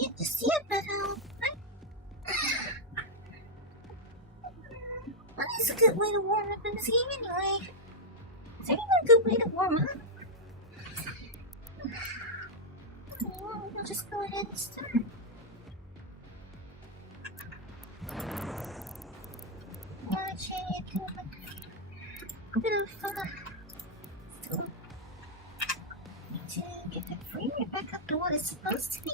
get to see it, but that's a good way to warm up in this game anyway. Is there even a good way to warm up? Well, we'll just go ahead and start. A bit of still need to get the frame rate back up to what it's supposed to be.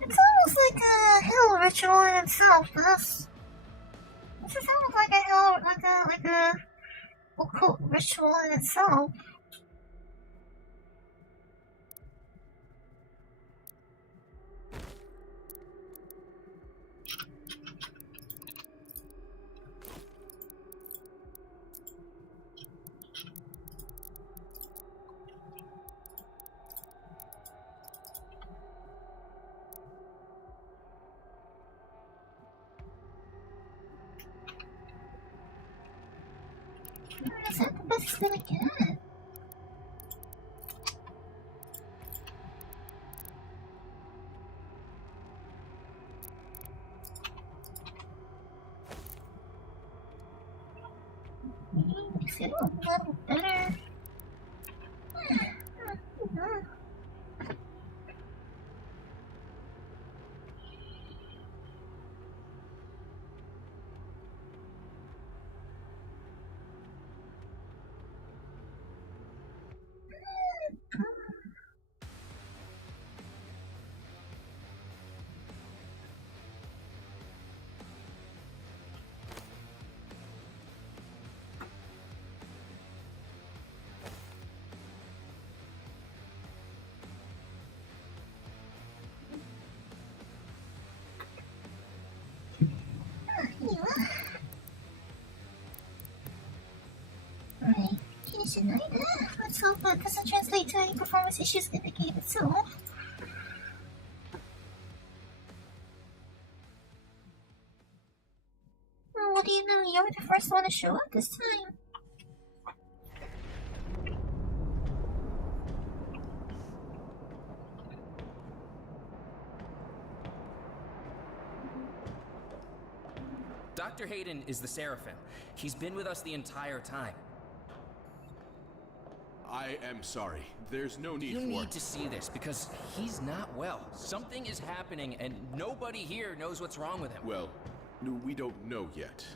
It's almost like a hell ritual in itself, this sounds like a occult ritual in itself. Is that the best thing I get? Makes it a little better. Alright, tonight. Let's hope that doesn't translate to any performance issues in the game itself. Well, what do you know? You're the first one to show up this time. Dr. Hayden is the Seraphim. He's been with us the entire time. I am sorry. There's no need You for... need to see this because he's not well. Something is happening and nobody here knows what's wrong with him. Well, we don't know yet.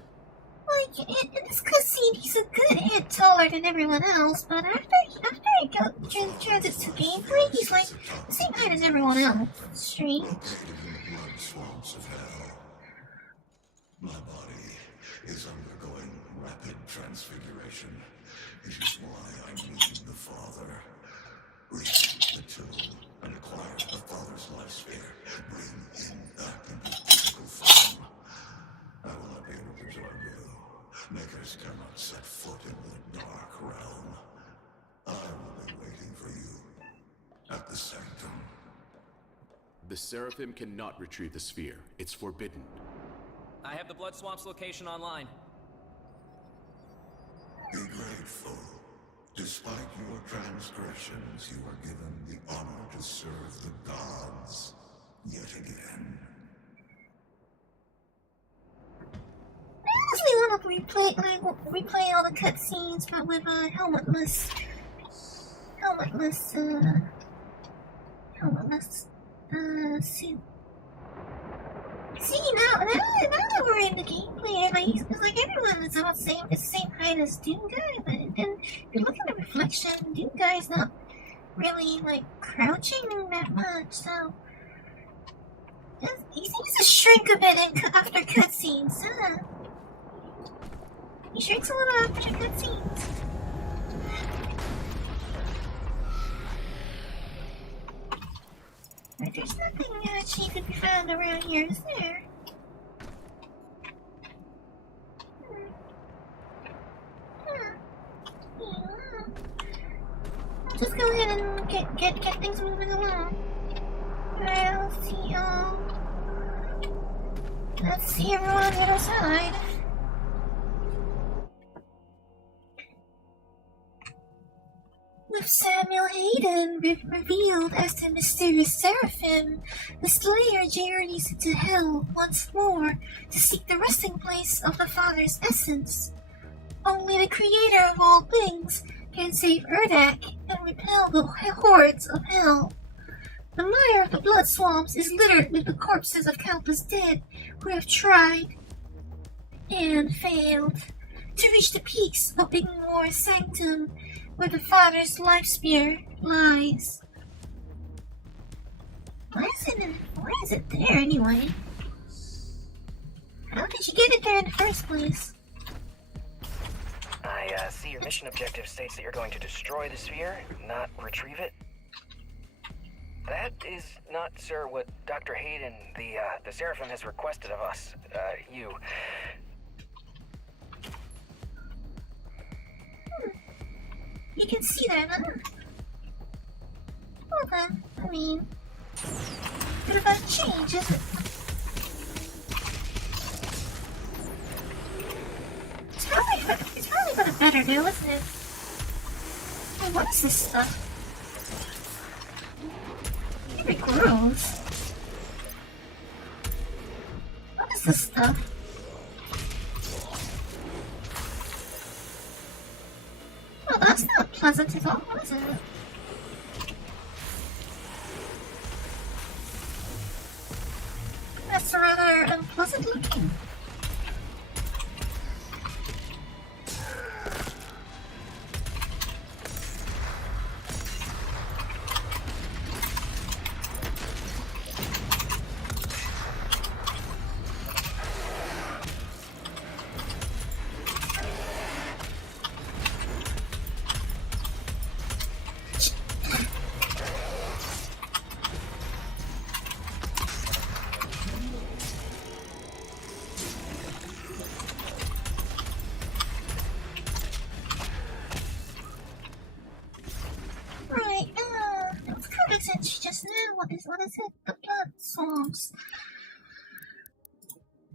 Like, in this cutscene, he's a good hit taller than everyone else, but after he transits to gameplay, he's like the same height as everyone else. It's strange. My body is undergoing rapid transfiguration. It is why I need the Father. Reach the tomb and acquire the Father's life sphere. Bring him back into physical form. I will not be able to join you. Makers cannot set foot in the dark realm. I will be waiting for you at the sanctum. The Seraphim cannot retrieve the sphere. It's forbidden. I have the Blood Swamp's location online. Be grateful. Despite your transgressions, you are given the honor to serve the gods yet again. I usually want to replay all the cutscenes, but with a helmetless suit. See, now that we're in the gameplay, it's like everyone is about the same height as Doom Guy, but then if you look at the reflection, Doom Guy's not really, like, crouching that much, so... He seems to shrink a bit after cutscenes, huh? He shrinks a little after cutscenes. But there's nothing actually could be found around here, is there? I'll just go ahead and Get things moving along. Alright, let's see everyone on the other side. With Samuel Hayden revealed as the mysterious Seraphim, the Slayer journeys into Hell once more to seek the resting place of the Father's essence. Only the Creator of all things can save Urdak and repel the hordes of Hell. The mire of the blood swamps is littered with the corpses of countless dead who have tried and failed to reach the peaks of Ignor's sanctum, where the Father's life spear lies. Why is it there anyway? How did you get it there in the first place? I see your mission objective states that you're going to destroy the sphere, not retrieve it. That is not, sir, what Dr. Hayden, the Seraphim, has requested of us. You. You can see that, huh? Well then, I mean, what about change, is it? It's probably for the better, though, isn't it? Hey, what is this stuff? Very gross. What is this stuff? Well, that's not pleasant at all, is it? That's rather unpleasant looking. What is it? The blood swamps.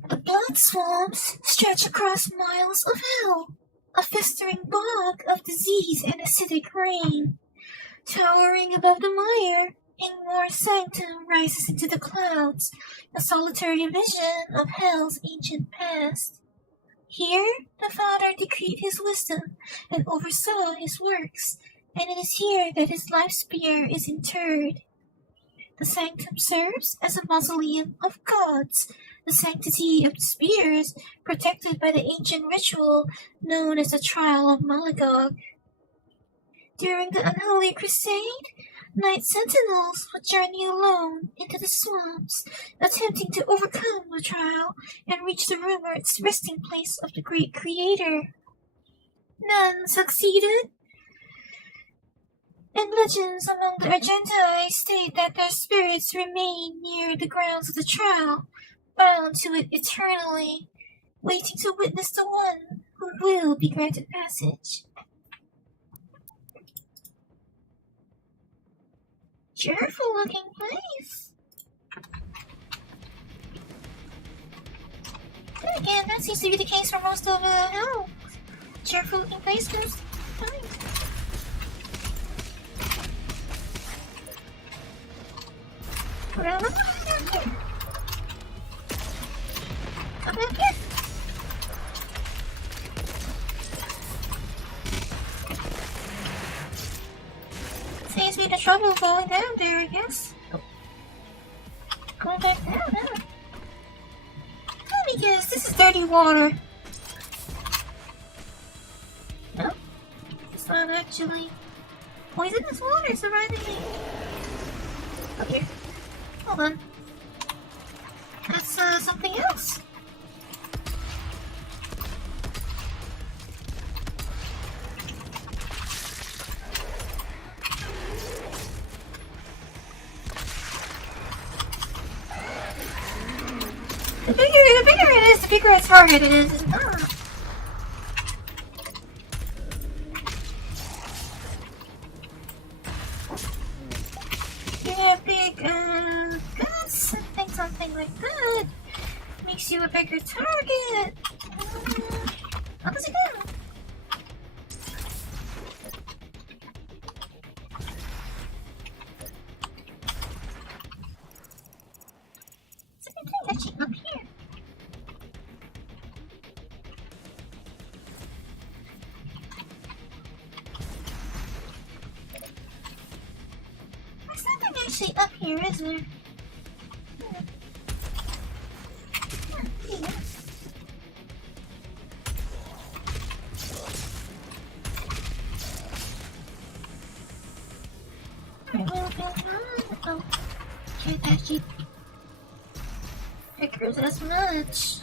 The blood swamps stretch across miles of hell, a festering bog of disease and acidic rain. Towering above the mire, Ingwar's sanctum rises into the clouds, a solitary vision of hell's ancient past. Here, the Father decreed his wisdom and oversaw his works, and it is here that his life spear is interred. The sanctum serves as a mausoleum of gods, the sanctity of the spears protected by the ancient ritual known as the Trial of Malagog. During the Unholy Crusade, night sentinels would journey alone into the swamps, attempting to overcome the trial and reach the rumored resting place of the great Creator. None succeeded, and legends among the Argentii state that their spirits remain near the grounds of the trial, bound to it eternally, waiting to witness the one who will be granted passage. Cheerful looking place. Then again, that seems to be the case for most of hell. Cheerful looking place goes fine. Well, look down here. Come back here. Saves me the trouble of going down there, I guess. Going back down, huh? Let me guess, this is dirty water. No, it's not actually poisonous water surrounding me. Up here. Hold on. That's something else. The bigger it is, the bigger its target it is. your target. How does it go? Something actually up here. There's something actually up here, isn't there? Oh, can't actually figures as much.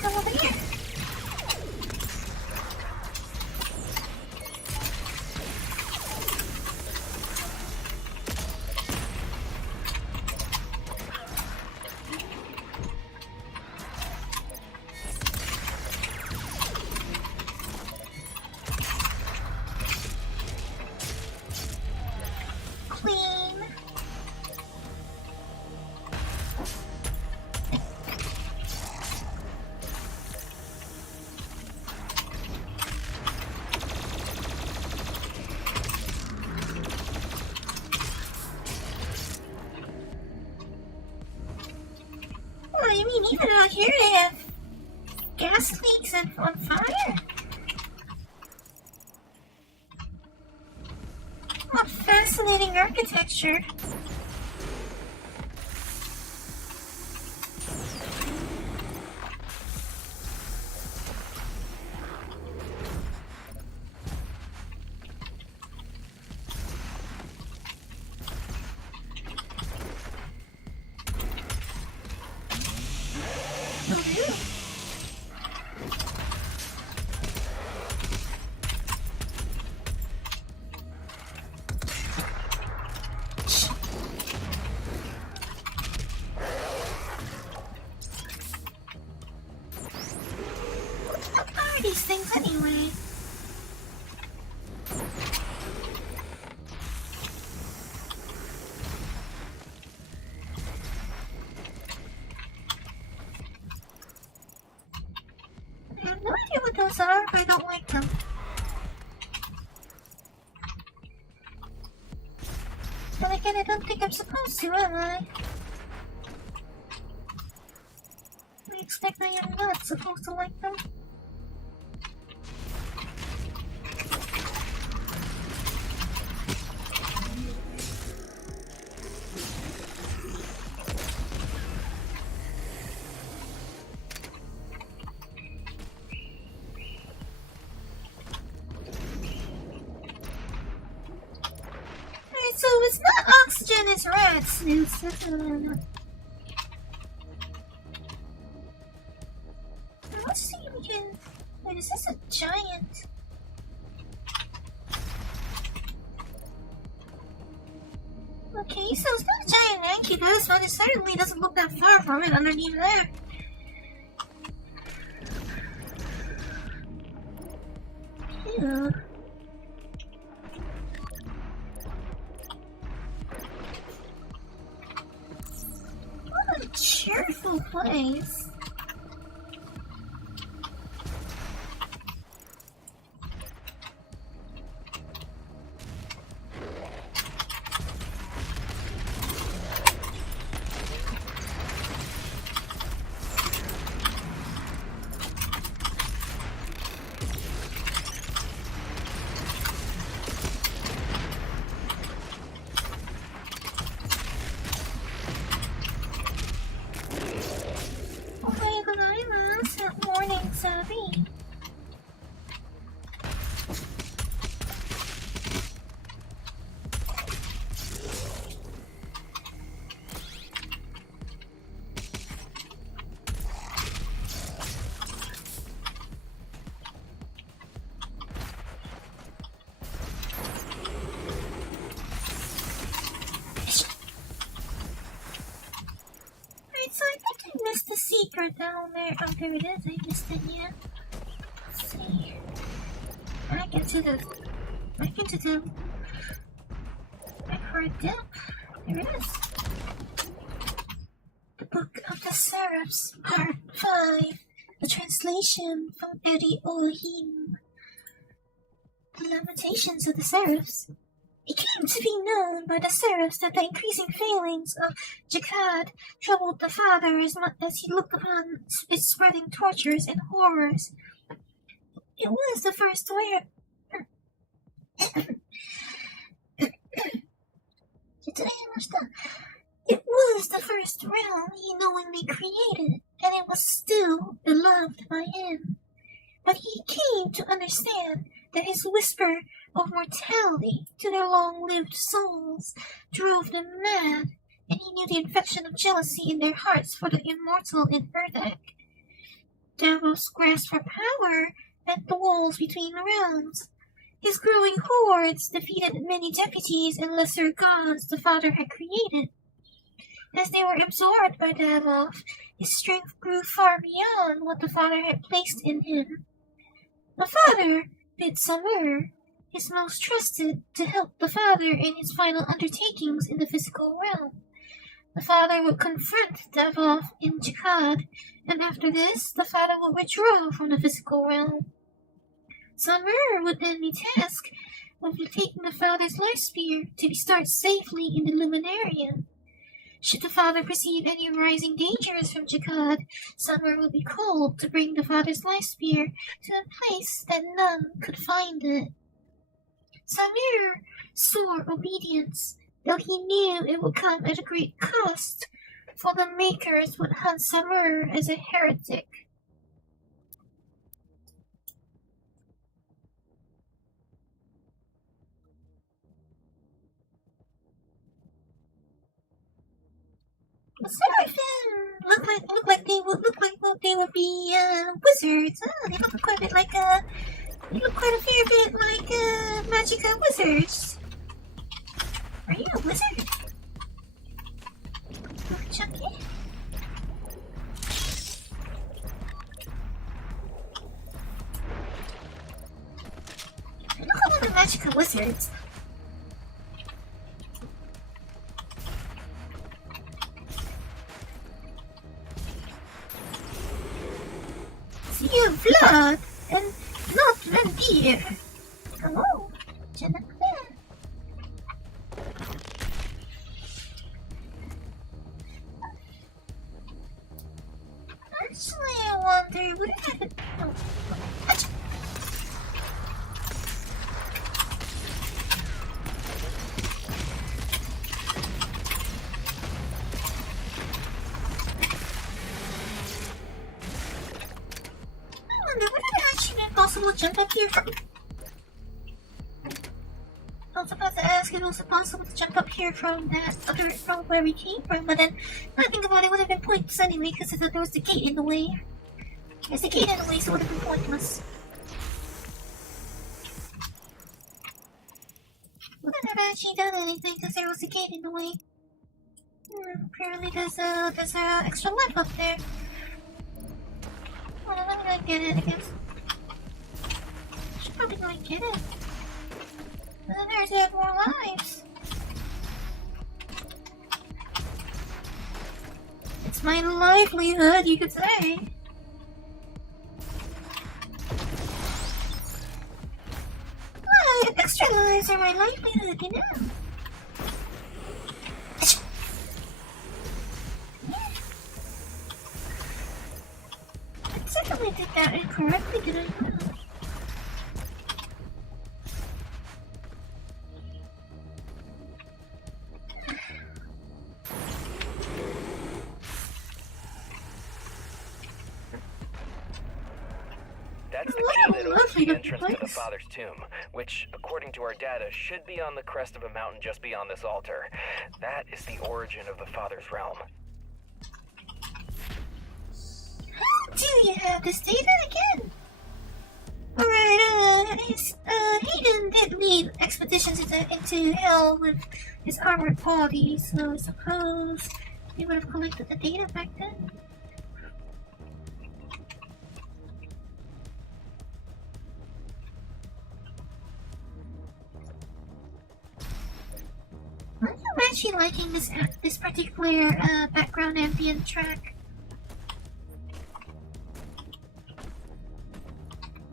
Come over here. Clean. What do you mean? Even out here they have gas leaks and on fire? What fascinating architecture. Oh, really? What are these things anyway? I have no idea what those are, but I don't like them. But again, I don't think I'm supposed to, am I? I expect I am not supposed to like them. Alright, so it's not oxygen, it's rats. Let's see if we can. Wait, is this a giant? Okay, so it's not a giant incubus, but it certainly doesn't look that far from it underneath there. Ew. What a cheerful place. whisper down there? Oh, there it is. I missed it yet. Let's see. Back into the backward dip. There it is. The Book of the Seraphs, Part 5. A translation from Eri Elohim. The Lamentations of the Seraphs. It came to be known by the Seraphs that the increasing failings of Jakad troubled the Father as much as he looked upon its spreading tortures and horrors. It was the first where... It was the first realm he knowingly created, and it was still beloved by him. But he came to understand that his whisper of mortality to their long-lived souls drove them mad, and he knew the infection of jealousy in their hearts for the immortal in Erdek. Davos' grasp for power bent the walls between the realms. His growing hordes defeated many deputies and lesser gods the Father had created. As they were absorbed by Davos, his strength grew far beyond what the Father had placed in him. The Father bid Samur, his most trusted, to help the Father in his final undertakings in the physical realm. The Father would confront Davos in Jakad, and after this, the Father would withdraw from the physical realm. Samur would then be tasked with taking the Father's life spear to be stored safely in the Luminarium. Should the Father perceive any rising dangers from Jakad, Samur would be called to bring the Father's life spear to a place that none could find it. Samur swore obedience, though he knew it would come at a great cost, for the Makers would hunt Samur as a heretic. The Seraphim look like they would be wizards. They look quite a bit like they look quite a fair bit like magical wizards. Are you a wizard? Chunky? Look at all the magical wizards. You have blood and not vampire. Hello, Jennifer. Actually, I wonder what happened. Oh, achoo. Possible jump up here from... I was about to ask if it was possible to jump up here from that other, from where we came from, but then I think about it, it would have been pointless anyway, because there was the gate in the way. There's the gate in the way, so it would have been pointless. Wouldn't have actually done anything, because there was a gate in the way. Apparently there's a extra life up there. Well, I'm gonna get it, I guess. Probably gonna get it. But then there's to have more lives. It's my livelihood, you could say. Well, extra lives are my livelihood, you know. I certainly did that incorrectly, did I not? That's the key that opens the entrance to the Father's tomb, which, according to our data, should be on the crest of a mountain just beyond this altar. That is the origin of the Father's realm. How do you have this data again? Alright, Hayden did lead expeditions into hell with his armored body, so I suppose he would have collected the data back then. I'm actually liking this particular background ambient track.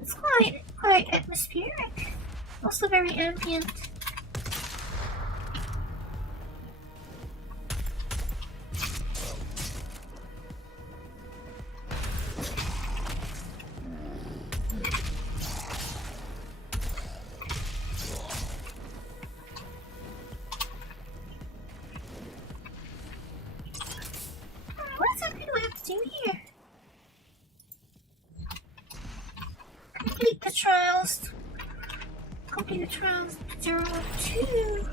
It's quite atmospheric, also very ambient. What exactly do I have to do here? Complete the trials. Complete the trials 02. Okay.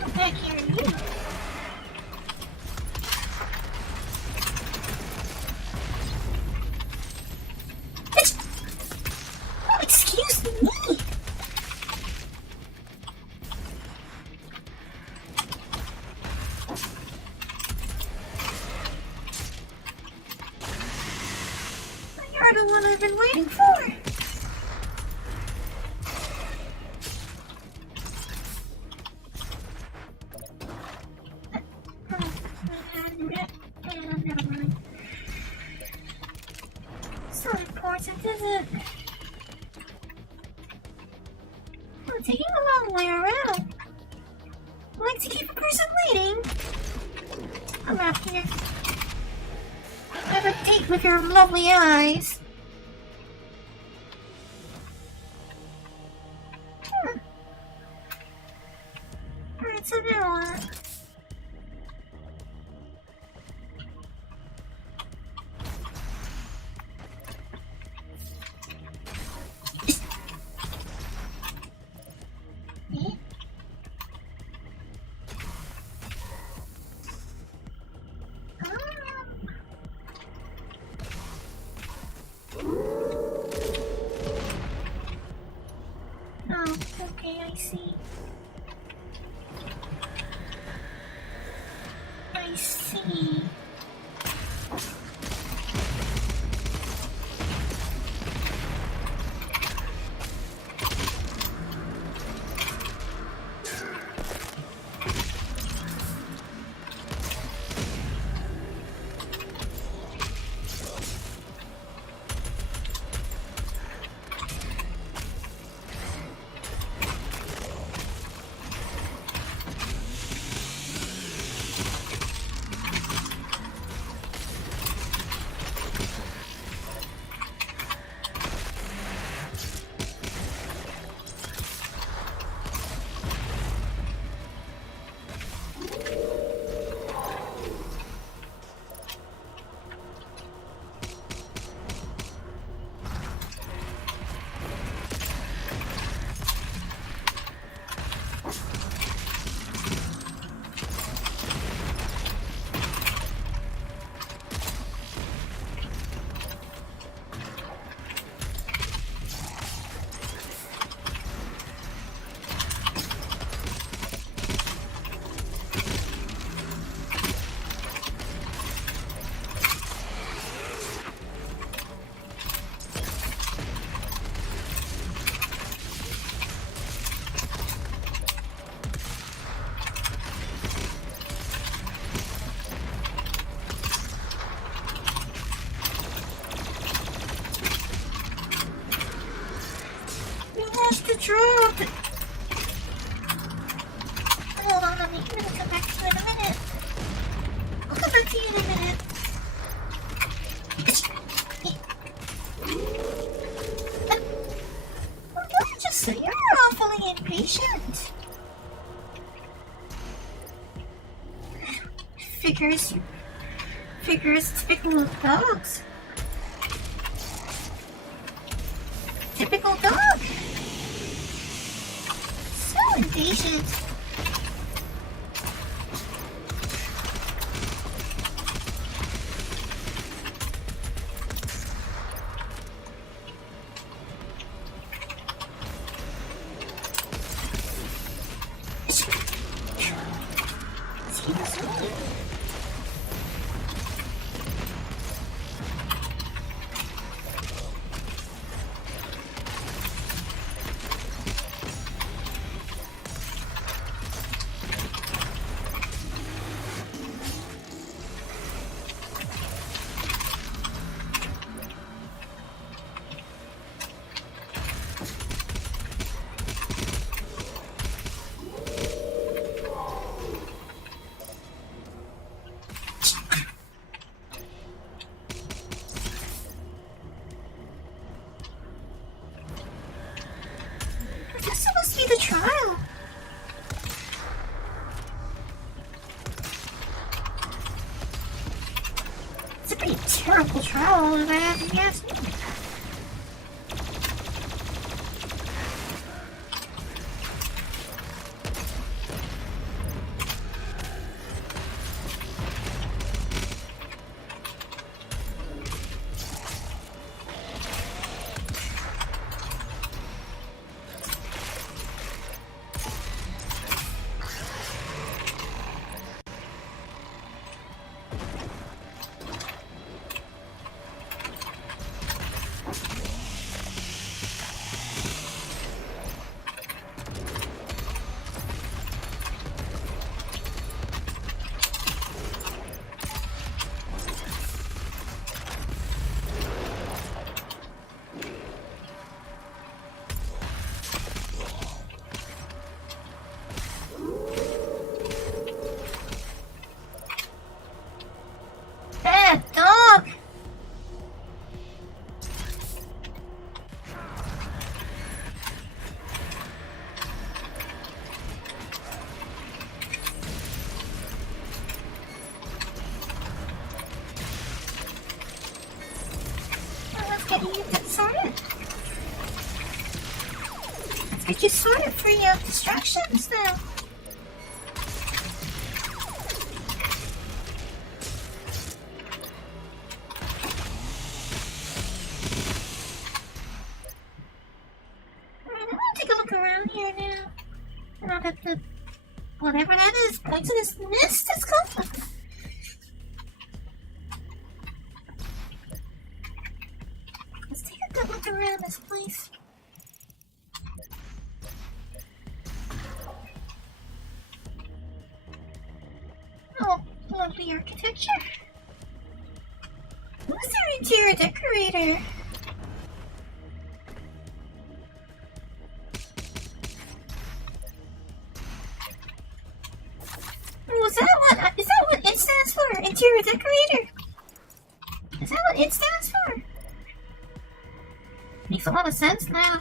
Come back here, you. Oh, excuse me. You're the one I've been waiting for. Never mind. It's not important, is it? I'm taking a long way around. I like to keep a person waiting. Come out here. Have a date with your lovely eyes. Alright, so now what? Oh, okay, I see. I see. To drop. Hold on, I'm gonna come back to you in a minute. I'll come back to you in a minute. Oh, don't just say you're awfully impatient. Figures, typical dogs. Typical dog. So impatient. if you ask me. Dog! Let's get you sorted. Let's get you sorted for your distractions now. Whatever that is, poisonous mist is called. Let's take a good look around this place. Oh, lovely architecture. Who's their interior decorator? Is that what it stands for? Interior decorator? Is that what it stands for? Makes a lot of sense now.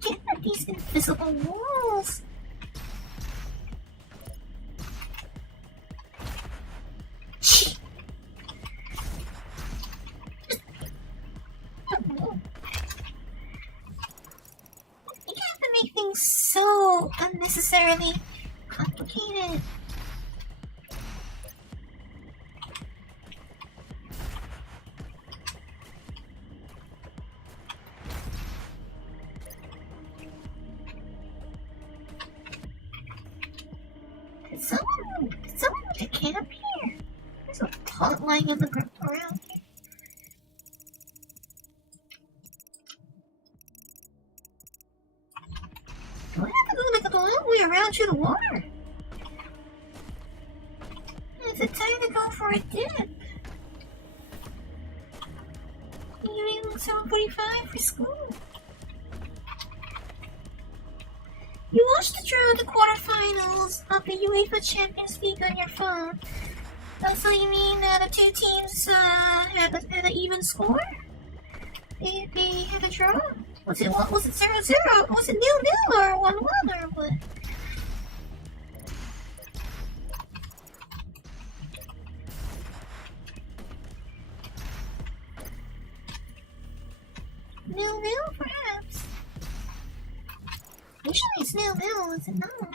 Get at these invisible walls. So unnecessarily complicated. Did someone make a camp here? There's a pot lying in the ground around here. Do I have to go like a long way around through the water? Is it time to go for a dip? You even 7:45 for school. You watched the draw of the quarterfinals of the UEFA Champions League on your phone. So you mean the two teams had an even score? They had a draw? Was it 0-0? Was it 0-0 or 1-1 or what? Nil-nil, perhaps. Usually it's 0-0, is it not?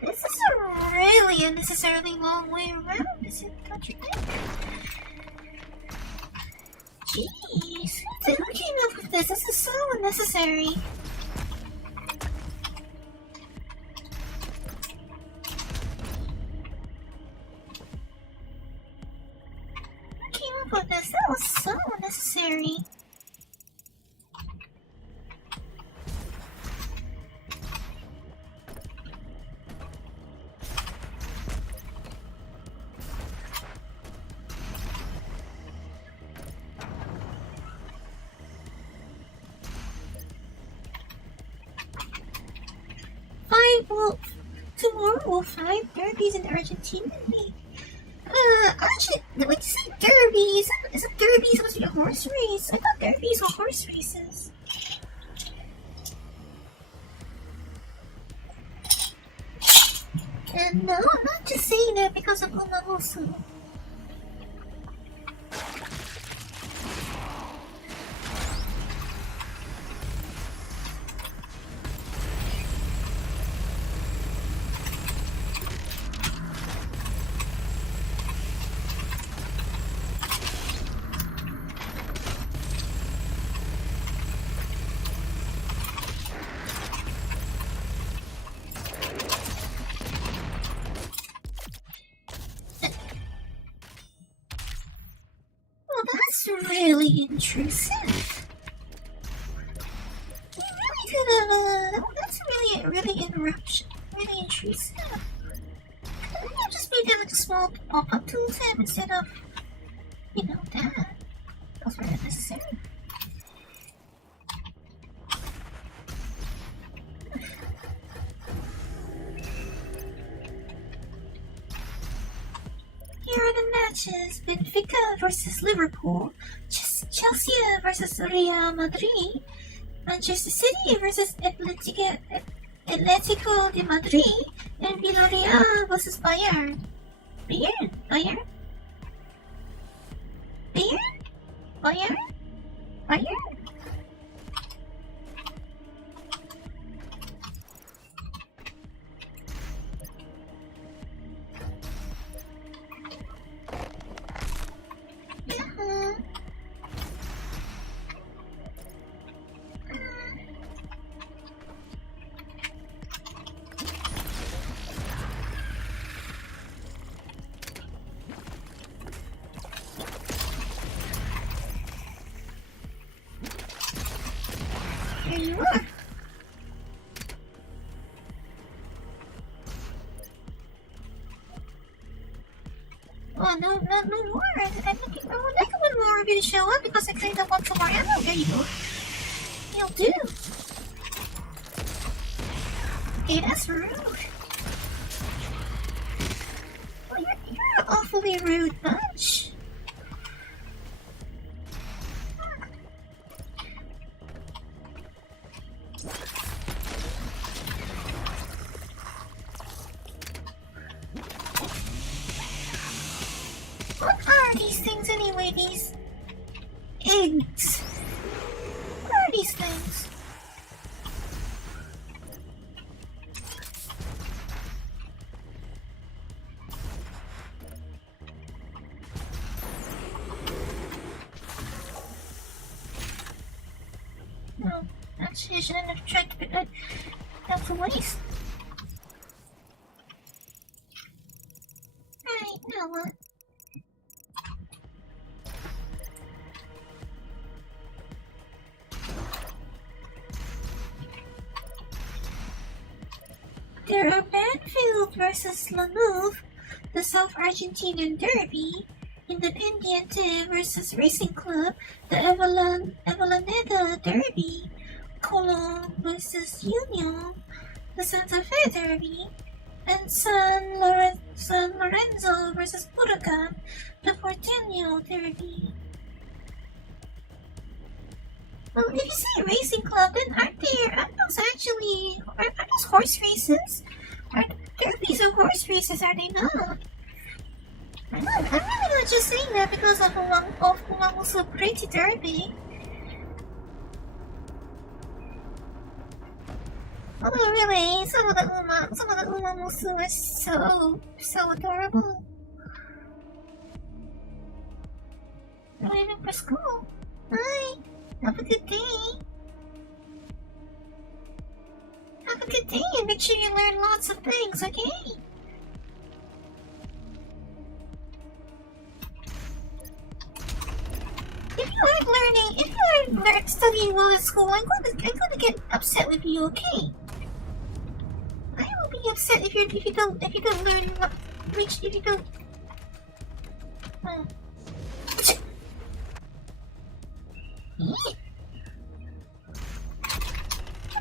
This is a really unnecessarily long way around, is it? Don't you think? Jeez, who came up with this? This is so unnecessary. Who came up with this? That was so unnecessary. tomorrow we'll find derbies in Argentina. Actually, when you say derbies, isn't derby supposed to be a horse race? I thought derbies were horse races. And no, I'm not just saying that because of Umamusu. That's really intrusive. You really could have, that's really interruption. Really intrusive. Couldn't you just made that like a small pop-up tooltip instead of, that? Those were unnecessary. Here are the matches: Benfica versus Liverpool, Chelsea versus Real Madrid, Manchester City versus Atletico de Madrid, and Villarreal versus Bayern. Bayern? Here you are. Oh, no more. I think one more will show up because I cleaned up on some more ammo. There you go. You'll do. Okay, that's rude. Well, you're an awfully rude bunch. What are these things anyway, these eggs? What are these things? No, actually I shouldn't have tried to put that out to waste. Right, now what? There are Banfield versus Lanús, the South Argentinian Derby, Independiente versus Racing Club, the Avellaneda Derby, Colón versus Union, the Santa Fe Derby, and San Lorenzo versus Huracan, the Porteño Derby. Well, if you say racing club, then aren't those horse races? Aren't derbies of horse races, are they not? I'm really not just saying that because of Umamusu Pretty Derby. Although really, some of the Umamusu are so adorable. They're leaving for school. Bye. Have a good day. Have a good day and make sure you learn lots of things, okay? If you aren't studying well at school, I'm going to get upset with you, okay? I will be upset if you don't learn if you don't.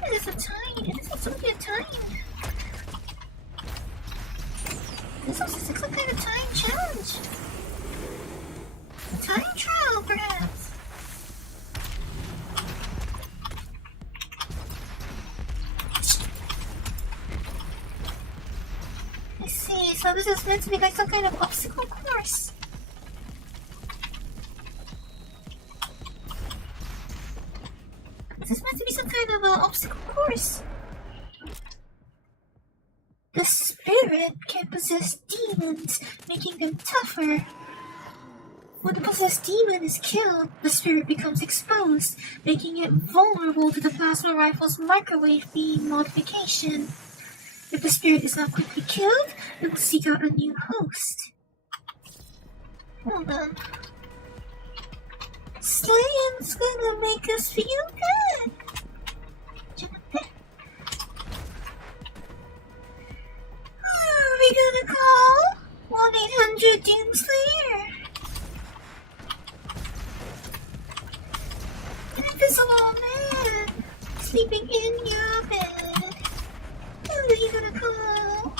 It is a time. It is a good time. This looks like some kind of time challenge. A time trial, perhaps. I see, so this is meant to be like some kind of obstacle course. This is meant to be some kind of obstacle course. The spirit can possess demons, making them tougher. When the possessed demon is killed, the spirit becomes exposed, making it vulnerable to the plasma rifle's microwave beam modification. If the spirit is not quickly killed, it will seek out a new host. Hold on. Slaying's gonna make us feel good. Are we gonna call 1-800 Doomslayer? An invisible man sleeping in your bed. Who are you gonna call?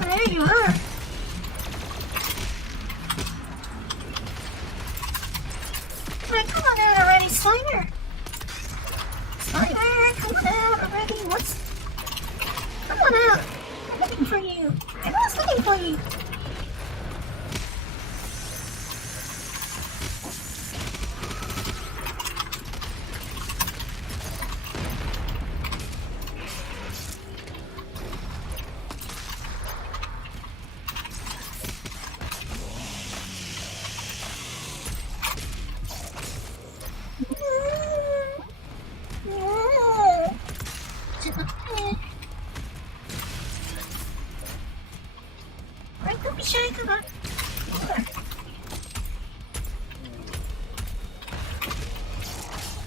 There you are. Alright, come on out already, Slider. Slider, come on out already. Come on out. I'm looking for you. I was looking for you. Alright, don't be shy, come on.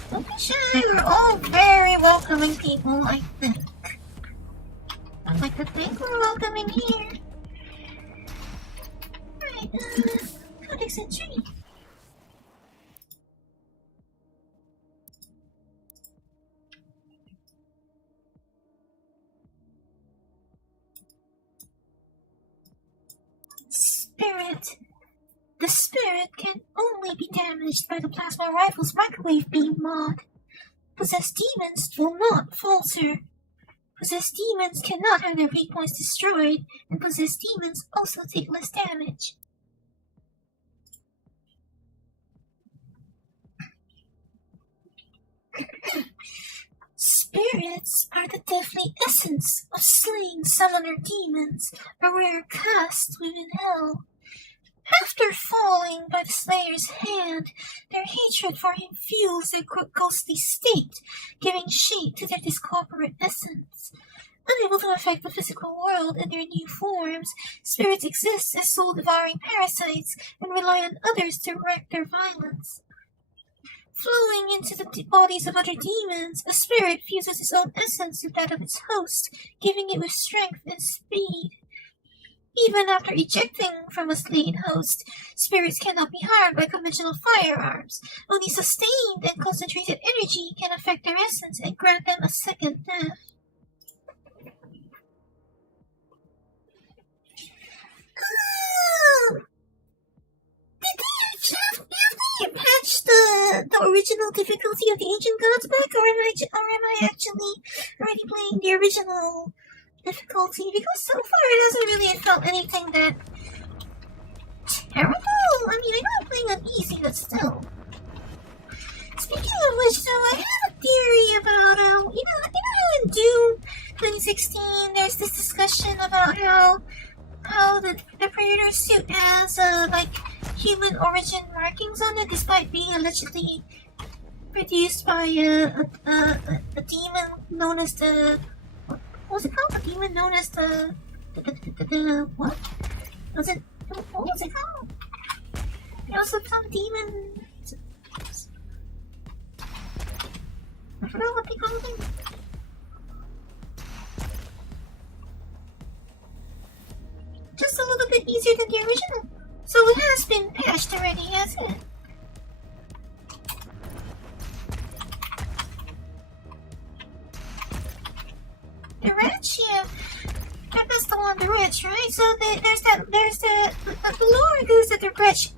Don't be shy, we're all very welcoming people, I think. I'd like to think we're welcoming here. Alright, Codex Entry. Spirit. The spirit can only be damaged by the plasma rifle's microwave beam mod. Possessed demons will not falter. Possessed demons cannot have their weak points destroyed, and possessed demons also take less damage. Spirits are the deadly essence of slaying summoner demons, a rare cast within hell. After falling by the Slayer's hand, their hatred for him fuels their ghostly state, giving shape to their discorporate essence. Unable to affect the physical world in their new forms, spirits exist as soul-devouring parasites and rely on others to wreak their violence. Flowing into the bodies of other demons, a spirit fuses its own essence with that of its host, giving it with strength and speed. Even after ejecting from a slain host, spirits cannot be harmed by conventional firearms. Only sustained and concentrated energy can affect their essence and grant them a second death. Did they patch the original difficulty of the Ancient Gods back, or am I actually already playing the original difficulty? Because so far it hasn't really felt anything that terrible. I mean, I know I'm playing on easy, but still. Speaking of which, though, I have a theory about how, you know how in Doom 2016 there's this discussion about how the Predator suit has like human origin markings on it, despite being allegedly produced by a demon known as the, what was it called? A demon known as the what was it? What was it called? It was some demon. I forgot what they called it. Just a little bit easier than the original. been patched already, hasn't it? The wretch, yeah. That's the one, the wretch, right? So there's the lore goes that the wretch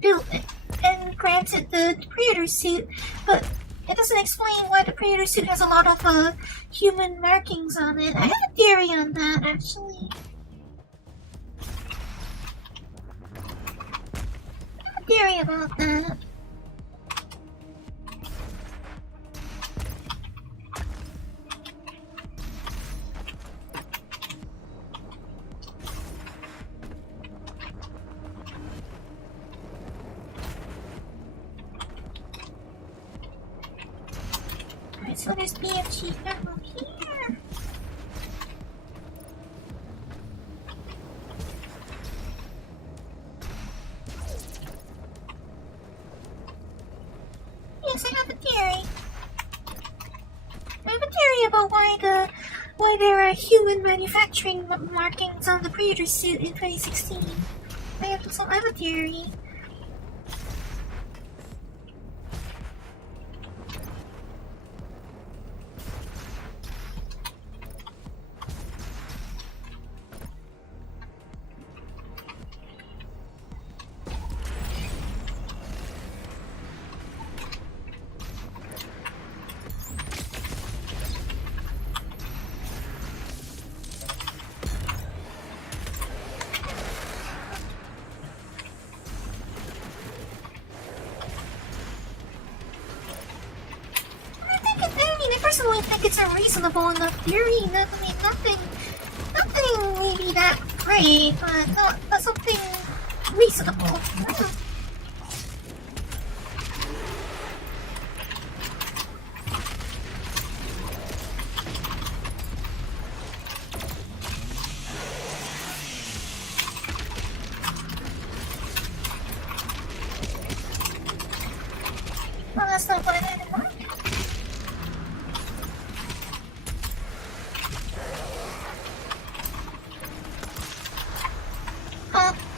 built it and granted the predator suit, but it doesn't explain why the predator suit has a lot of human markings on it. I have a theory on that, actually. I have a theory about that. So there's BFG ammo here. Yes, I have a theory. I have a theory about why there are human manufacturing markings on the Predator suit in 2016. I have a theory. I personally think it's a reasonable enough theory. Nothing maybe that great, but something reasonable. Well, that's not what I had in mind.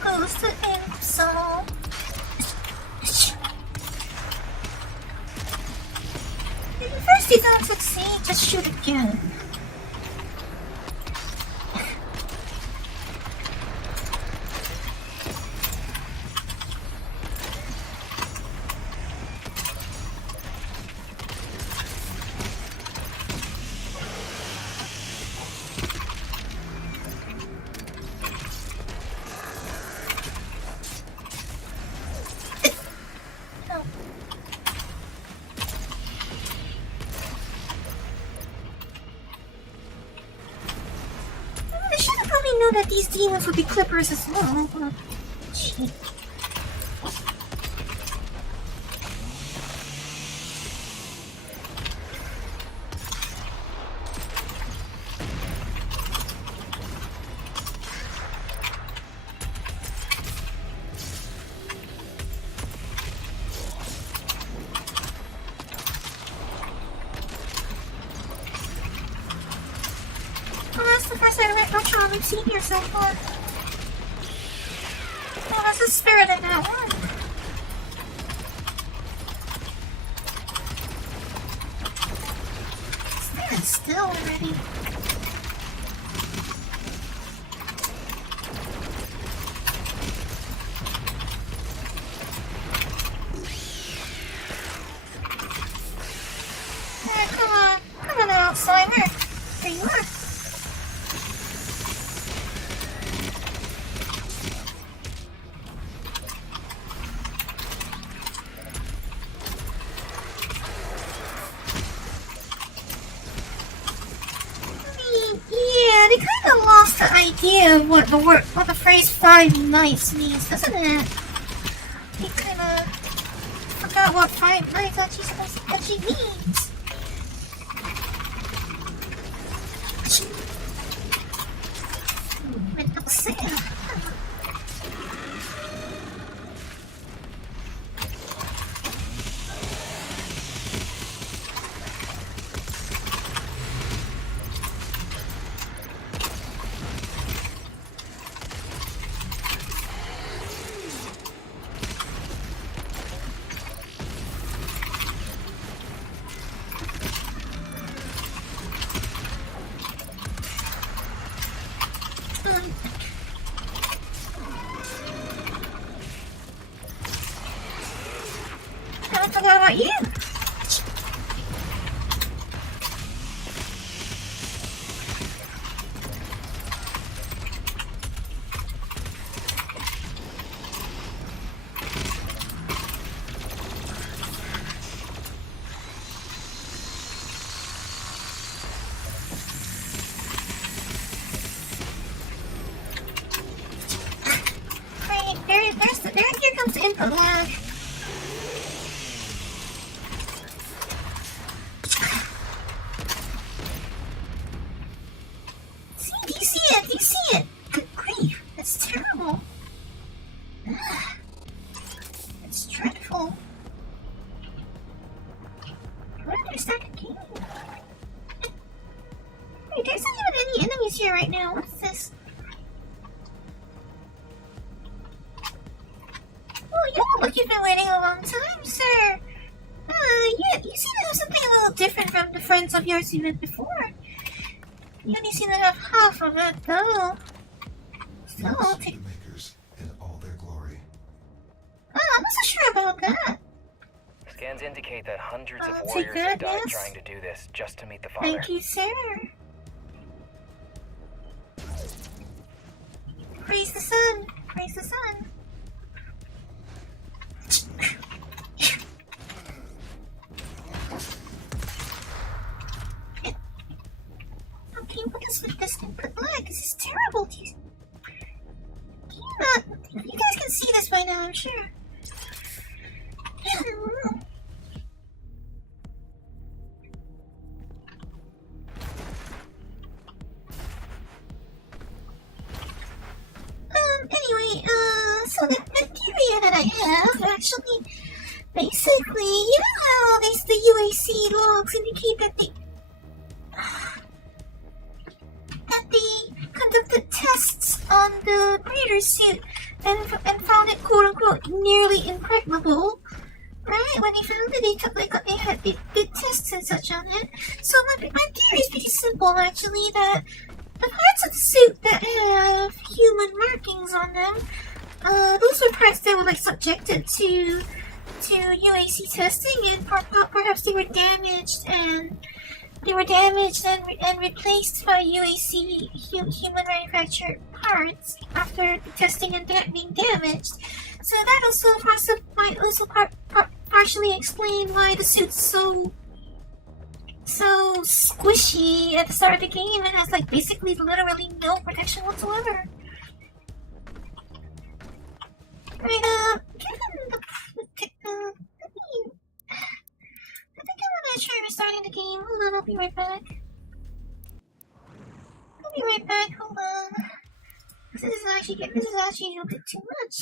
Goes to him, so... First you don't succeed, just shoot again. That these demons would be clippers as well. Shit. That's the first retro we've seen here so far. Oh, there's a spirit in that one. Spirit's still already. Hey, come on outsider. There you are. Idea of what the phrase 5 nights means, doesn't it? He kinda forgot what 5 nights actually means. about you? Here comes the input lag. See, do you see it? Do you see it? Good grief, that's terrible. It's dreadful. Where did I start the game? Wait, there's not even any enemies here right now. What's this? Oh, you look like you've been waiting a long time, sir. Yeah, you seem to have something a little different from the friends of yours you met before. You only seem to have half of it, though. So, I'll take... the makers in all their glory. Oh, I'm not so sure about that. Scans indicate that hundreds of I'll warriors take have that, died yes. trying to do this just to meet the father. Thank you, sir. Praise the sun. Praise the sun. Okay, what is with this input lag? This is terrible. Can you not? You guys can see this by now, I'm sure. Anyway, so the theory that I have, actually, basically, you know how the UAC logs indicate that they conducted tests on the breeder suit and found it quote unquote nearly impregnable. Right? When they found it, they did tests and such on it. So my theory is pretty simple, actually, that the parts of the suit that have human markings on them, those were parts that were subjected to UAC testing, and perhaps they were damaged and replaced by UAC human manufactured parts after the testing and being damaged. So that also might also partially explain why the suit's so squishy at the start of the game and has basically literally no protection whatsoever. Right, given I think I'm gonna try restarting the game. Hold on, I'll be right back. Hold on. This is actually a bit too much.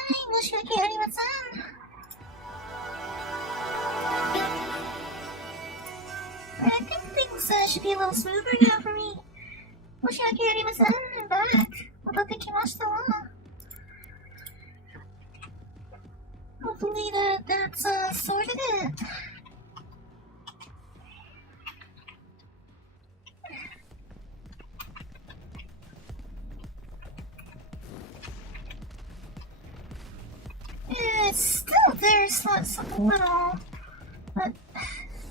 Hi, Moshiyaki Arimatsan. I think things should be a little smoother now for me. Moshiyaki Arimatsan, I'm back. Watakimasu wa. Hopefully that's sorted it. It's still there, so it's a little, but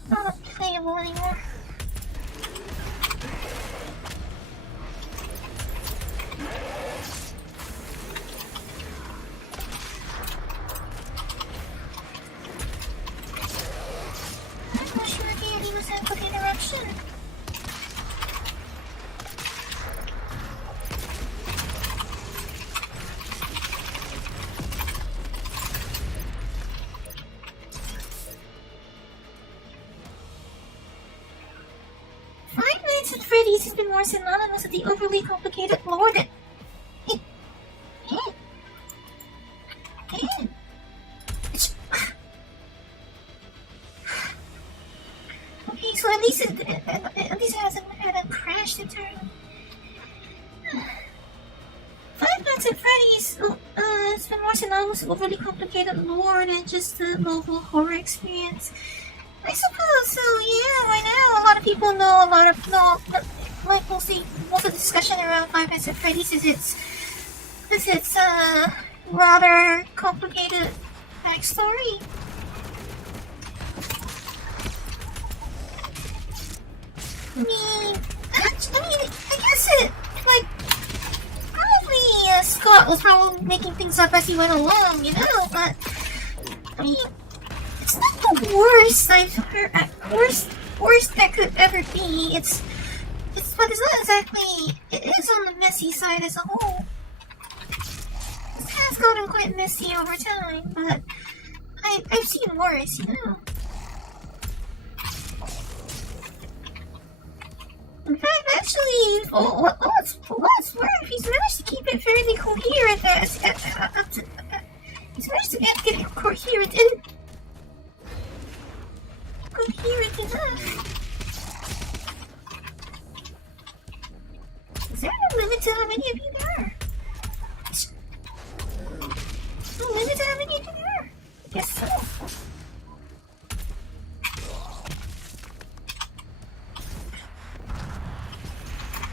not playable anymore. I'm not sure if he was in quick interruption. Five Nights at Freddy's has been more synonymous with the overly complicated lore that... Okay, so at least it hasn't had a crash return. Five Nights at Freddy's has been more synonymous with overly complicated lore than just the local horror experience. I suppose so, yeah, right now a lot of people know most of the discussion around Five Nights at Freddy's is its rather complicated backstory. I guess it, like, probably Scott was probably making things up as he went along, you know, but, I mean, it's not the worst I've heard, worst that could ever be. But it's not exactly, it is on the messy side as a whole. It has gotten quite messy over time, but I've seen worse, you know. In fact, actually, what's worse, he's managed to keep it fairly coherent. He's managed to get it coherent enough. Is there no limit to how many of you there are? No limit to how many of you there are? I guess so.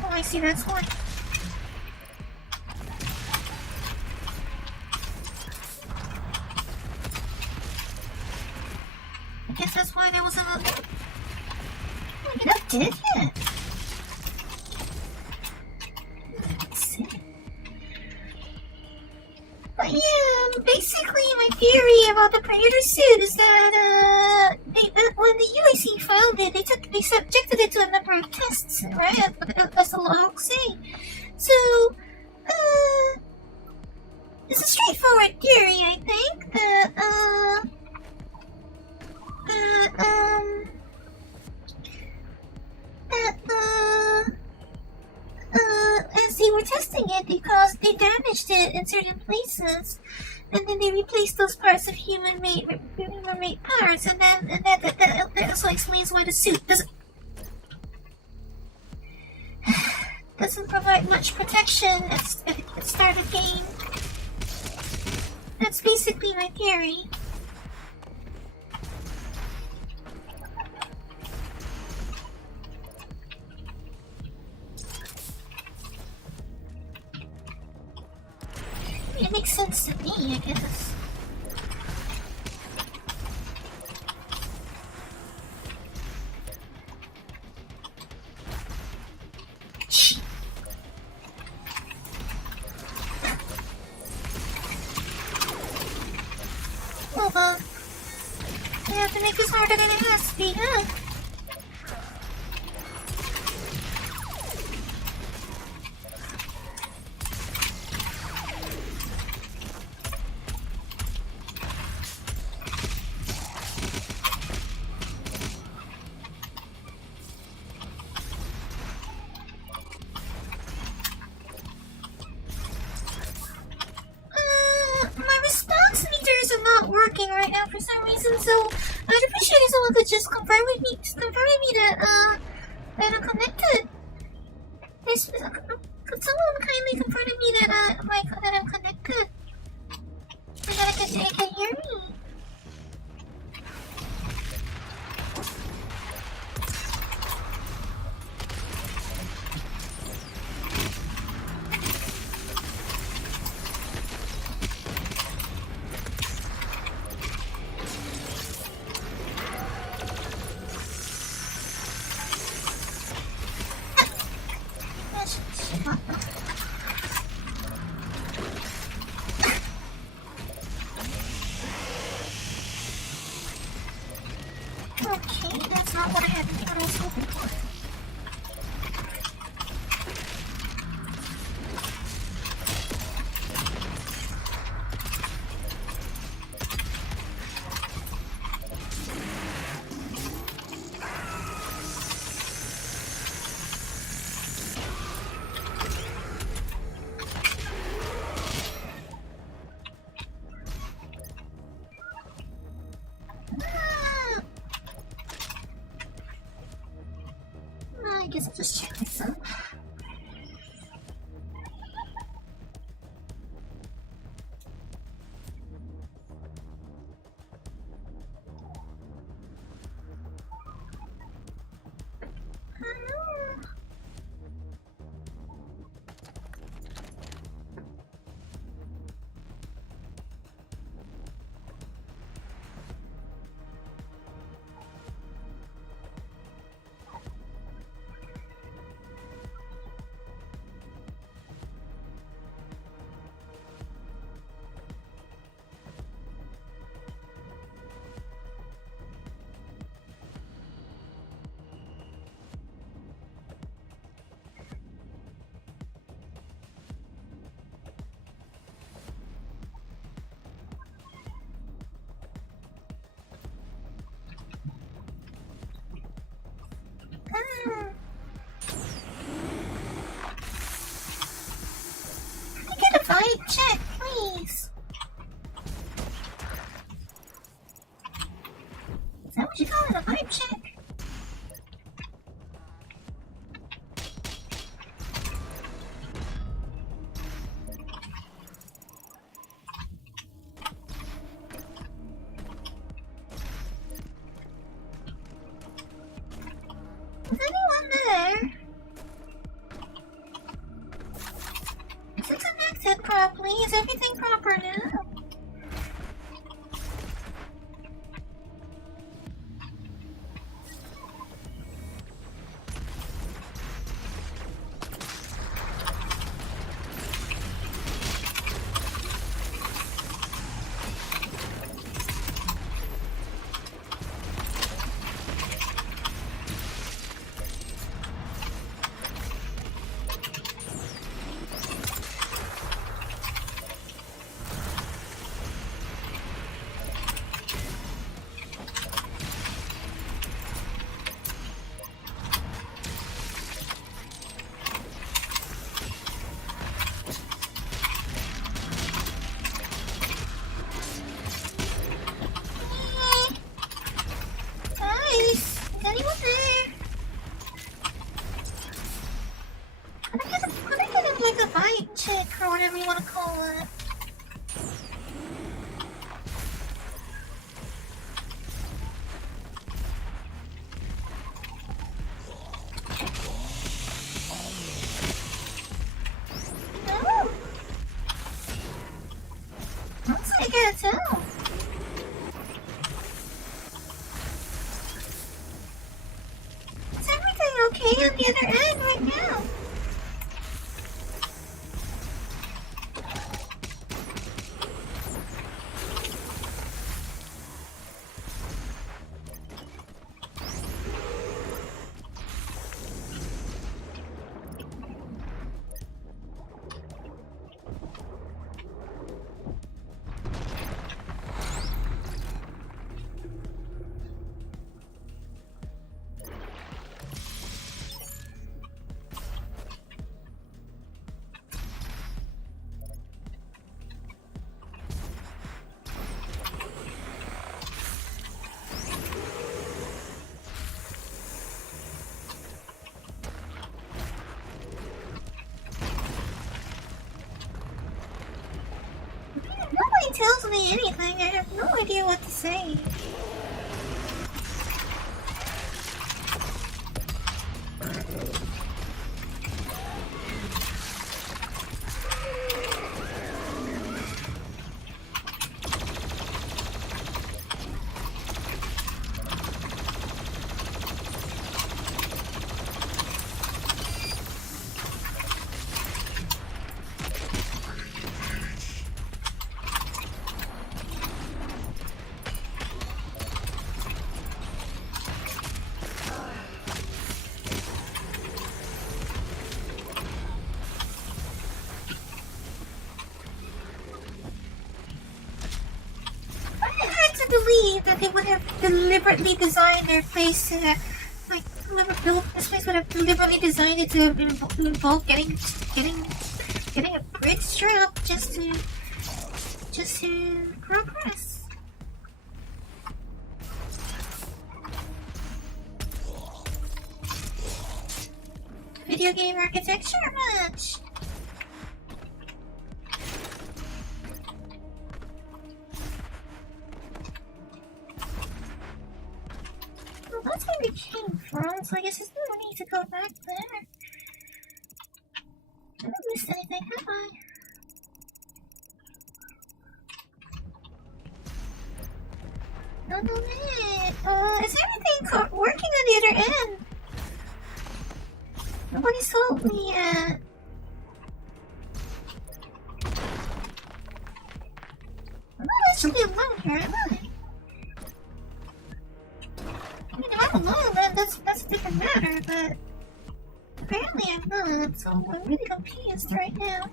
Oh, I see, that's why. I guess that's why there was a... Oh, you're not dead yet. Let's see. But yeah, basically my theory about the Predator suit is that when the UAC found it, they subjected it to a number of tests, right? As the logs say. So, it's a straightforward theory, I think. As they were testing it, because they damaged it in certain places, and then they replaced those parts of human-made parts, and that also explains why the suit doesn't provide much protection at the start of the game. That's basically my theory. It makes sense to me, I guess. Well, you have to make this harder than it has to be, huh? My response meters are not working right now for some reason, so I'd appreciate if someone could just confirm with me that I'm connected. Could someone kindly confirm with me that I'm connected? So that they can hear me? Okay, that's not what I was hoping for. I guess I'll just check myself. Would you call it a vibe check? Is anyone there? Is it connected properly? Is everything proper now? Guys, is anyone there? Could I get him like a vibe check or whatever you want to call it? No? Looks like I can't tell. Is everything okay on the other end right now? Nobody tells me anything. I have no idea what to say. Believe that they would have deliberately designed their place to like whoever built this place would have deliberately designed it to involve getting a bridge drop just to progress. Video game architecture match. That's where we came from, so I guess there's no need to go back there. I haven't missed anything, have I? No, no, no. Is everything working on the other end? Nobody's told me yet. I'm not actually alone here, am I? I mean, if I'm alone, then that's a different matter, but apparently I'm not, so I'm really confused right now.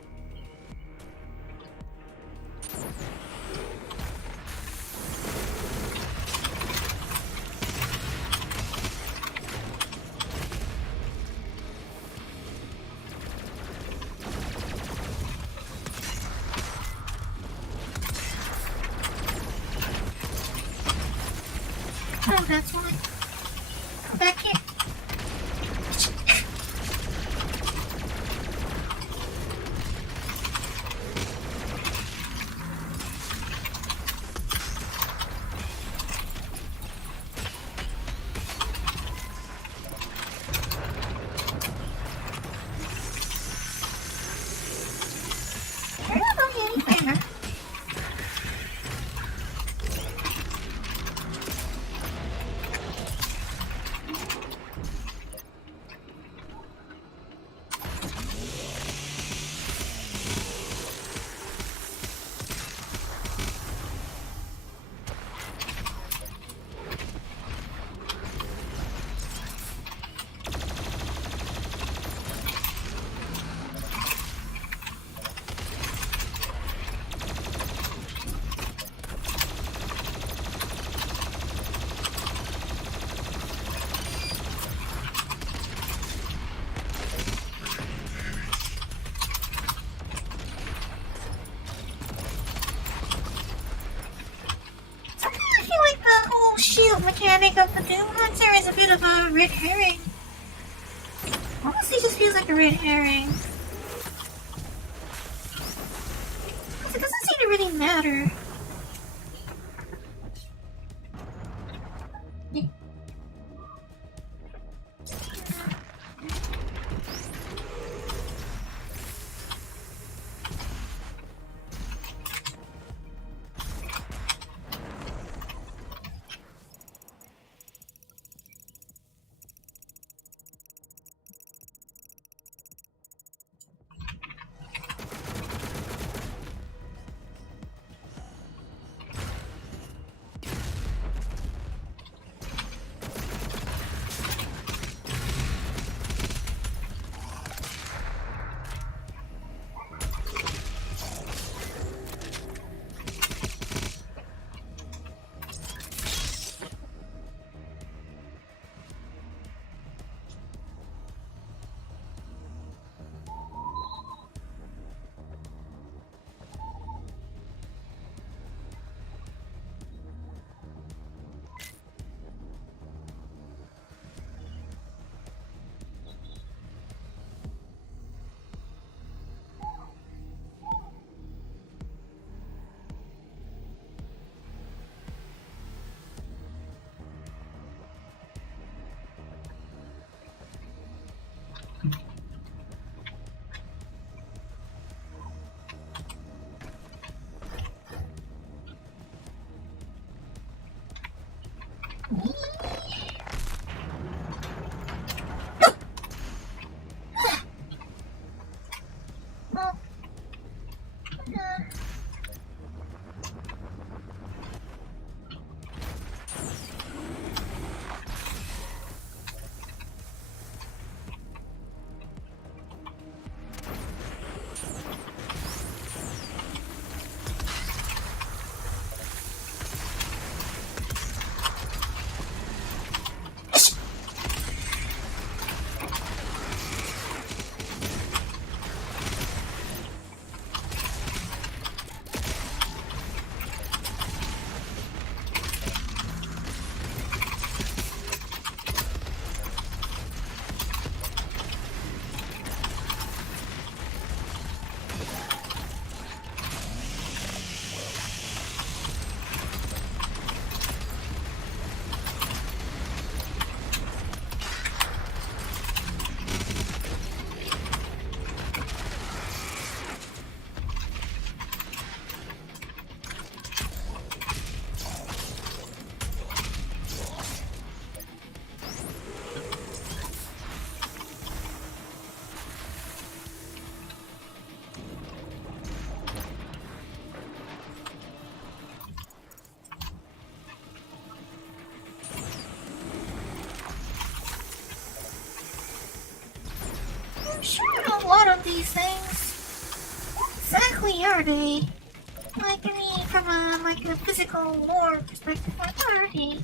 Oh, that's why. Back here. You're not going anywhere. I feel like the whole shield mechanic of the Doom Hunter is a bit of a red herring. Honestly, just feels like a red herring. It doesn't seem to really matter. I'm sure a lot of these things. What exactly are they? Like, I mean, from a physical lore perspective, what are they?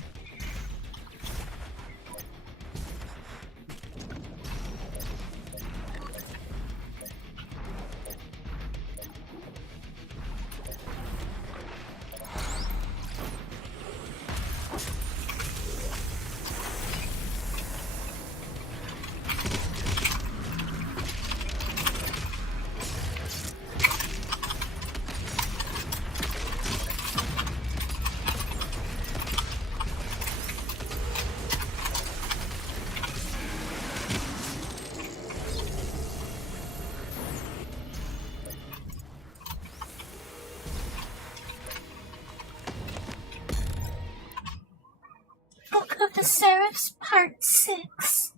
Seraphs Part 6.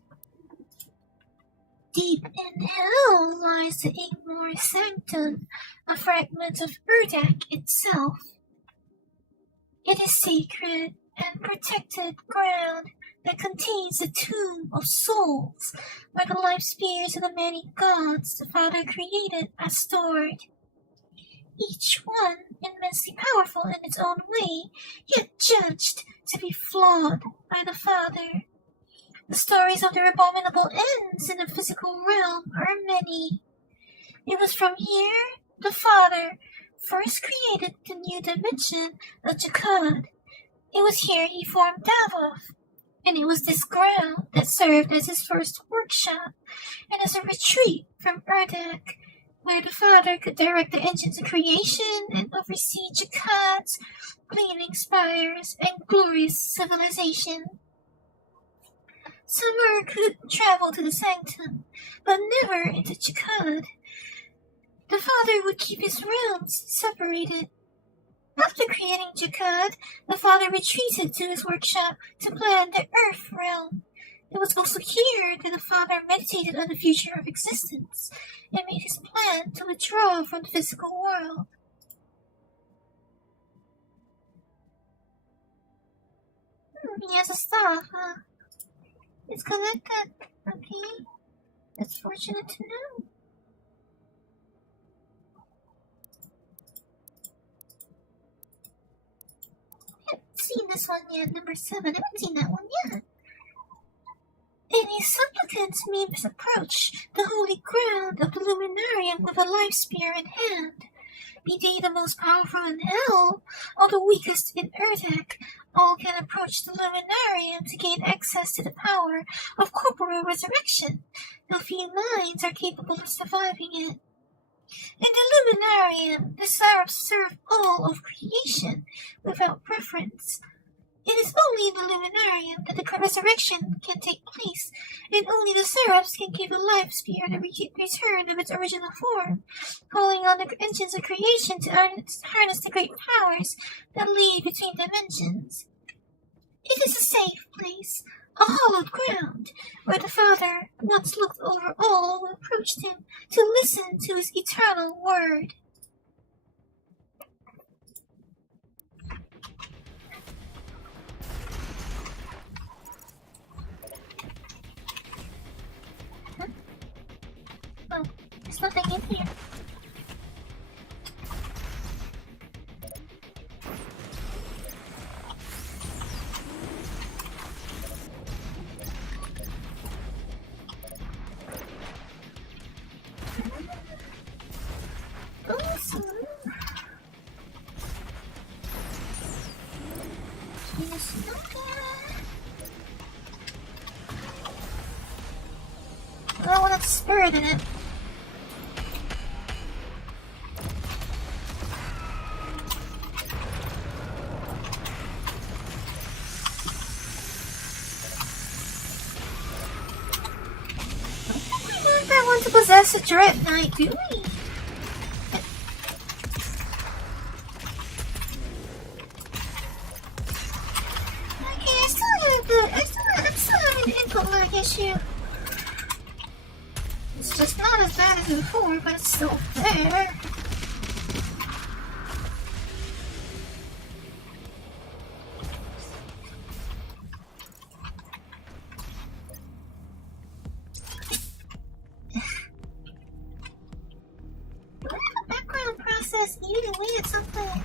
Deep in hell lies the Igmore Sanctum, a fragment of Urdak itself. It is sacred and protected ground that contains the tomb of souls, where the life spheres of the many gods the Father created are stored. Each one immensely powerful in its own way, yet judged to be flawed by the Father. The stories of their abominable ends in the physical realm are many. It was from here the Father first created the new dimension of Jakad. It was here he formed Davos, and it was this ground that served as his first workshop and as a retreat from Urdak, where the Father could direct the engines of creation and oversee Jakad's gleaming spires and glorious civilization. Summer could travel to the Sanctum, but never into Jakad. The Father would keep his realms separated. After creating Jakad, the Father retreated to his workshop to plan the Earth realm. It was also here that the Father meditated on the future of existence and made his plan to withdraw from the physical world. He has a staff, huh? It's connected. Okay. That's fortunate to know. I haven't seen this one yet, number 7. I haven't seen that one yet. Any supplicant may approach the holy ground of the Luminarium with a life spear in hand. Be they the most powerful in hell, or the weakest in Urdak, all can approach the Luminarium to gain access to the power of corporeal resurrection, though few minds are capable of surviving it. In the Luminarium, the Seraphs serve all of creation, without preference. It is only in the Luminarium that the resurrection can take place, and only the Seraphs can give a life spear the return of its original form, calling on the engines of creation to harness the great powers that lay between dimensions. It is a safe place, a hallowed ground, where the Father once looked over all who approached him to listen to his eternal word. Oh, there's nothing in here. Awesome. There's nothing. I don't want to spirit in it. I want to possess a Dread Knight, do we? Okay, I still have an input lag issue. It's just not as bad as before, but it's still there. Background process eating away at something.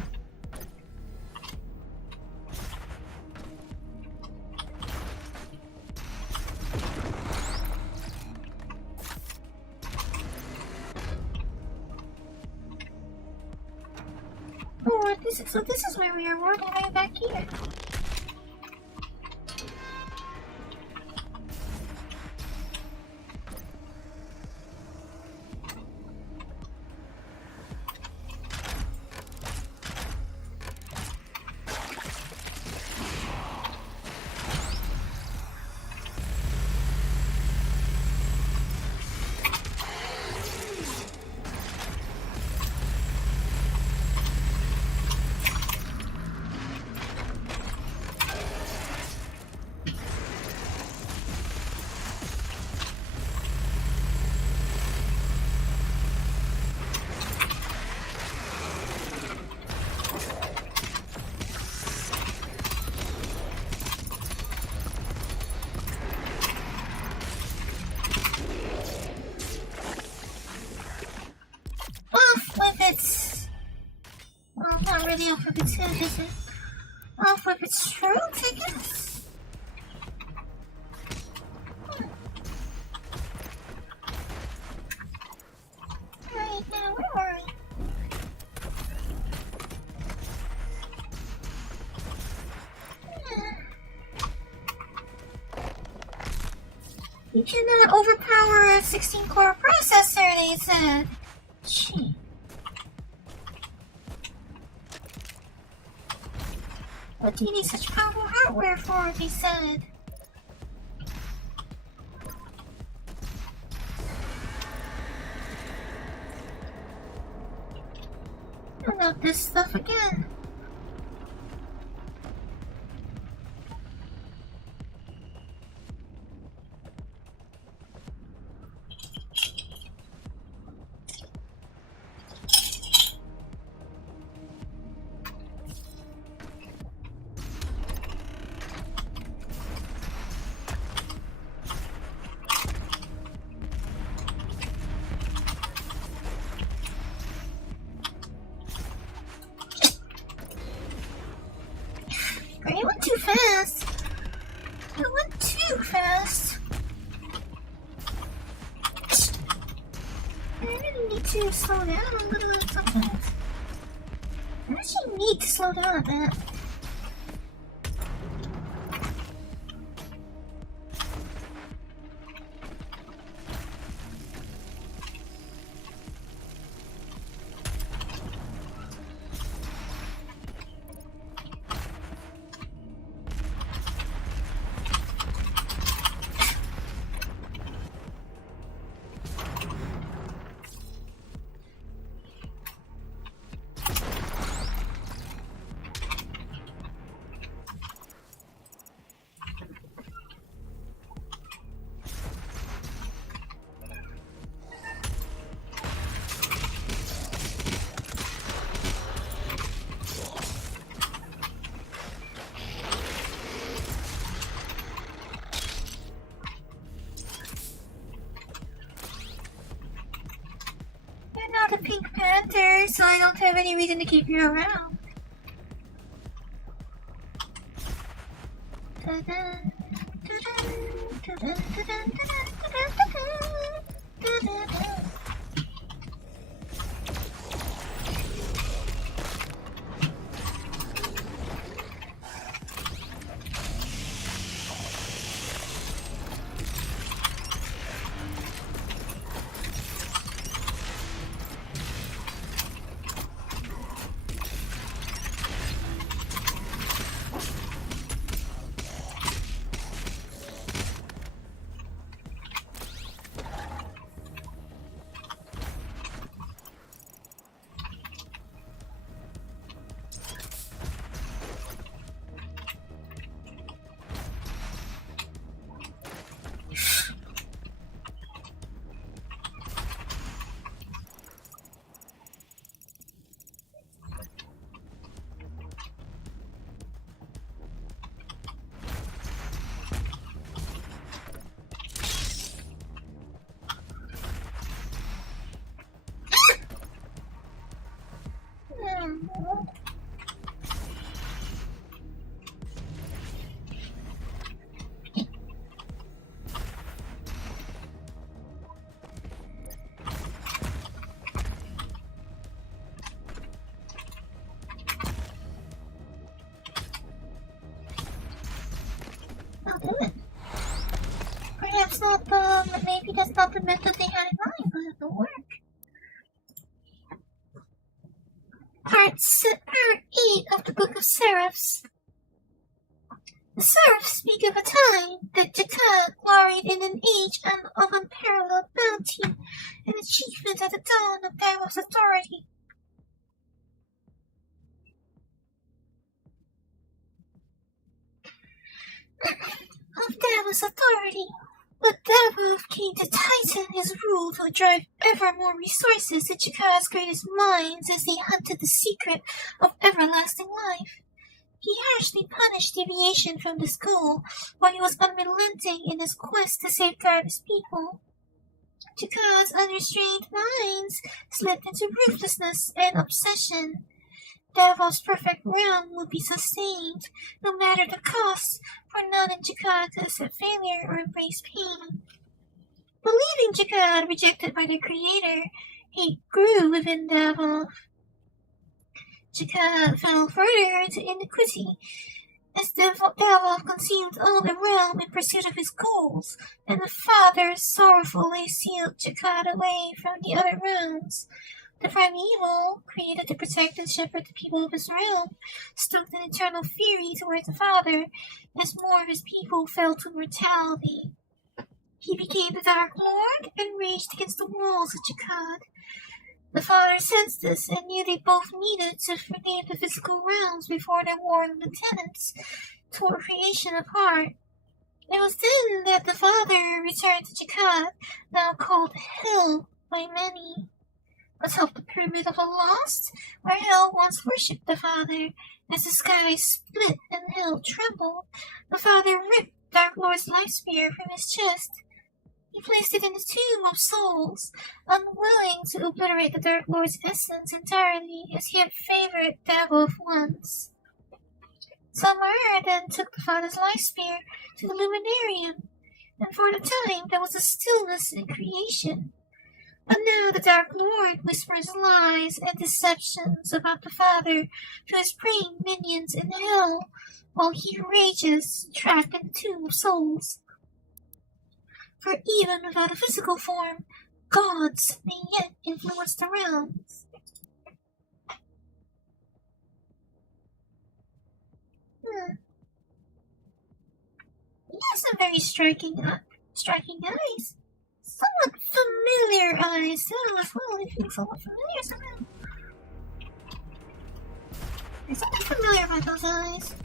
Oh, this is where we are. We're right back here. visit off of its throat, I guess. Right now, where are we? You cannot overpower a 16-core processor, they said. Gee. What do you need such powerful hardware for, they said. About this stuff again. I went too fast. I went too fast. I really need to slow down a little sometimes. I actually need to slow down a bit. The Pink Panther, so I don't have any reason to keep you around. Perhaps not maybe that's not the method they had in mind, but it'll work. Part 8 of the Book of Seraphs. The Seraphs speak of a time that Jakka gloried in an age of unparalleled bounty and achievement at the dawn of Davos authority. Of Davos authority, but Davos came to tighten his rule to drive ever more resources to Jakka's greatest minds as they hunted the secret of everlasting life. He harshly punished deviation from this goal, while he was unrelenting in his quest to safeguard his people. Jakka's unrestrained minds slipped into ruthlessness and obsession. Devil's perfect realm would be sustained, no matter the cost, for none in Jakad could accept failure or embrace pain. Believing Jakad rejected by their creator, hate grew within Devil. Jakad fell further into iniquity, as Devil consumed all the realm in pursuit of his goals, and the Father sorrowfully sealed Jakad away from the other realms. The primeval, created to protect and shepherd the people of his realm, stoked an eternal fury towards the Father, as more of his people fell to mortality. He became the Dark Lord and raged against the walls of Jakad. The Father sensed this and knew they both needed to forgive the physical realms before their warring lieutenants tore creation apart. It was then that the Father returned to Jakad, now called Hell by many. Atop the Pyramid of the Lost, where Hell once worshipped the Father, as the sky split and Hell trembled, the Father ripped Dark Lord's life spear from his chest. He placed it in the Tomb of Souls, unwilling to obliterate the Dark Lord's essence entirely, as he had favored Devil once. Samar then took the Father's life spear to the Luminarium, and for the time there was a stillness in creation. But now the Dark Lord whispers lies and deceptions about the Father to his praying minions in Hell, while he rages, trapped in the Tomb of Souls. For even without a physical form, gods may yet influence the realms. He has some very striking eyes. Somewhat familiar eyes, too, as well. They feel somewhat familiar somehow. There's something familiar about those eyes.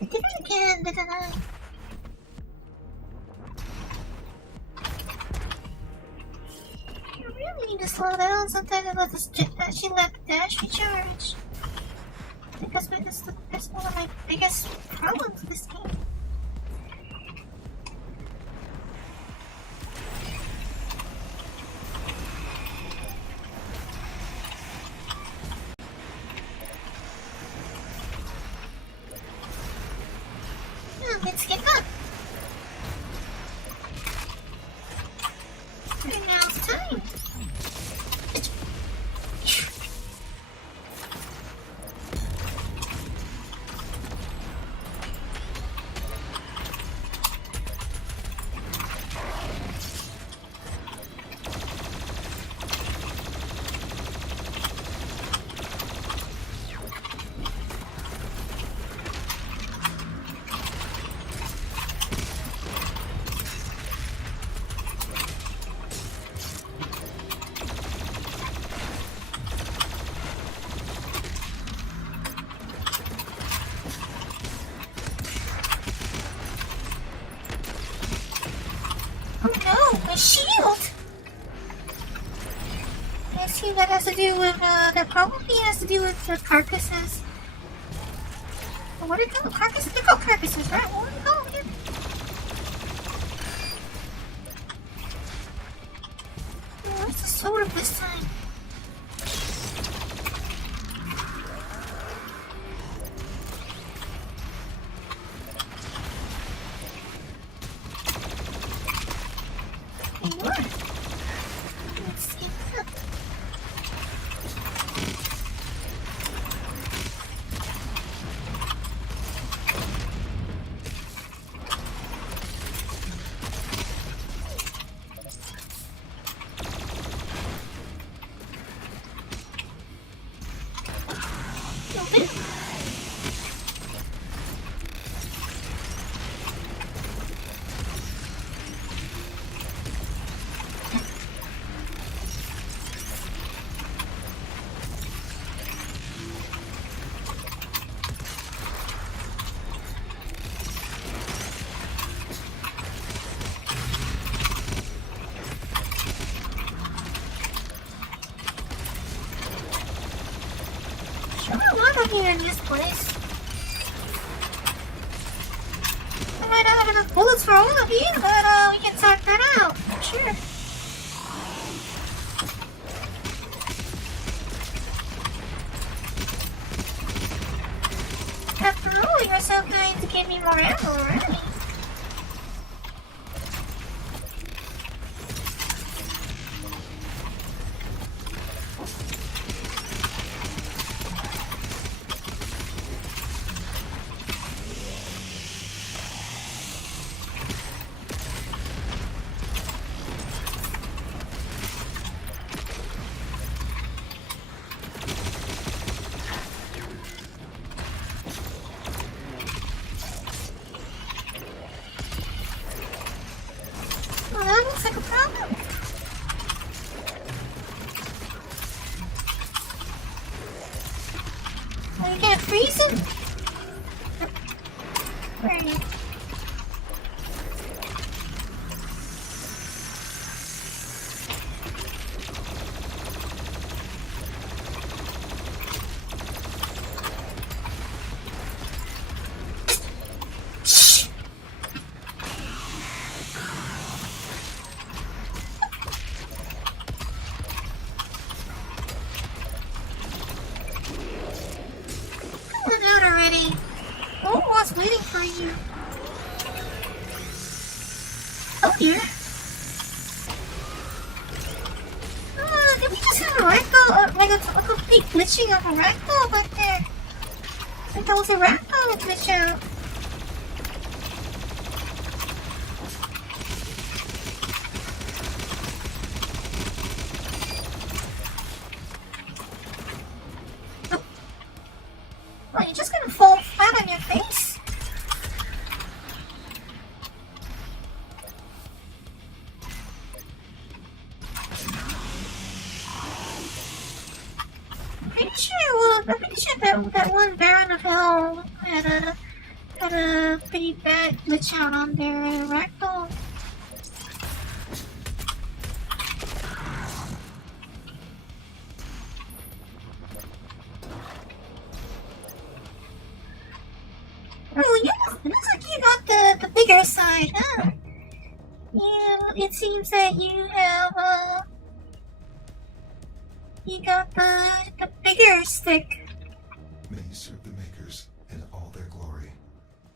I did it again, didn't I? You really need to slow down. Sometimes I let she let the dash recharge. Because that's one of my biggest problems with this game. Let's get up. And now it's time. Oh no, my shield! I assume that has to do with, that probably has to do with the carcasses. What are they called? Carcasses? They're called carcasses, right? What are they called again? Oh, what's the sword of this time? Here in this place. I might not have enough bullets for all of you, but we can talk that out. Sure. After all, you were so kind to give me more ammo, right? Well, that looks like a problem. Well, you can't freeze him? Where are you? Come on out already. Oh, I was waiting for you. Oh dear. Did we just have a ragdoll? Like a complete glitching of a ragdoll back there? I think that was a ragdoll glitch out. Well, you're just gonna fall flat on your face? I'm pretty sure that one Baron of Hell had a pretty bad glitch out on their ragdoll. Oh yeah, it looks like you got the bigger side, huh? Yeah, it seems that you have you got the bigger stick. May you serve the Makers in all their glory.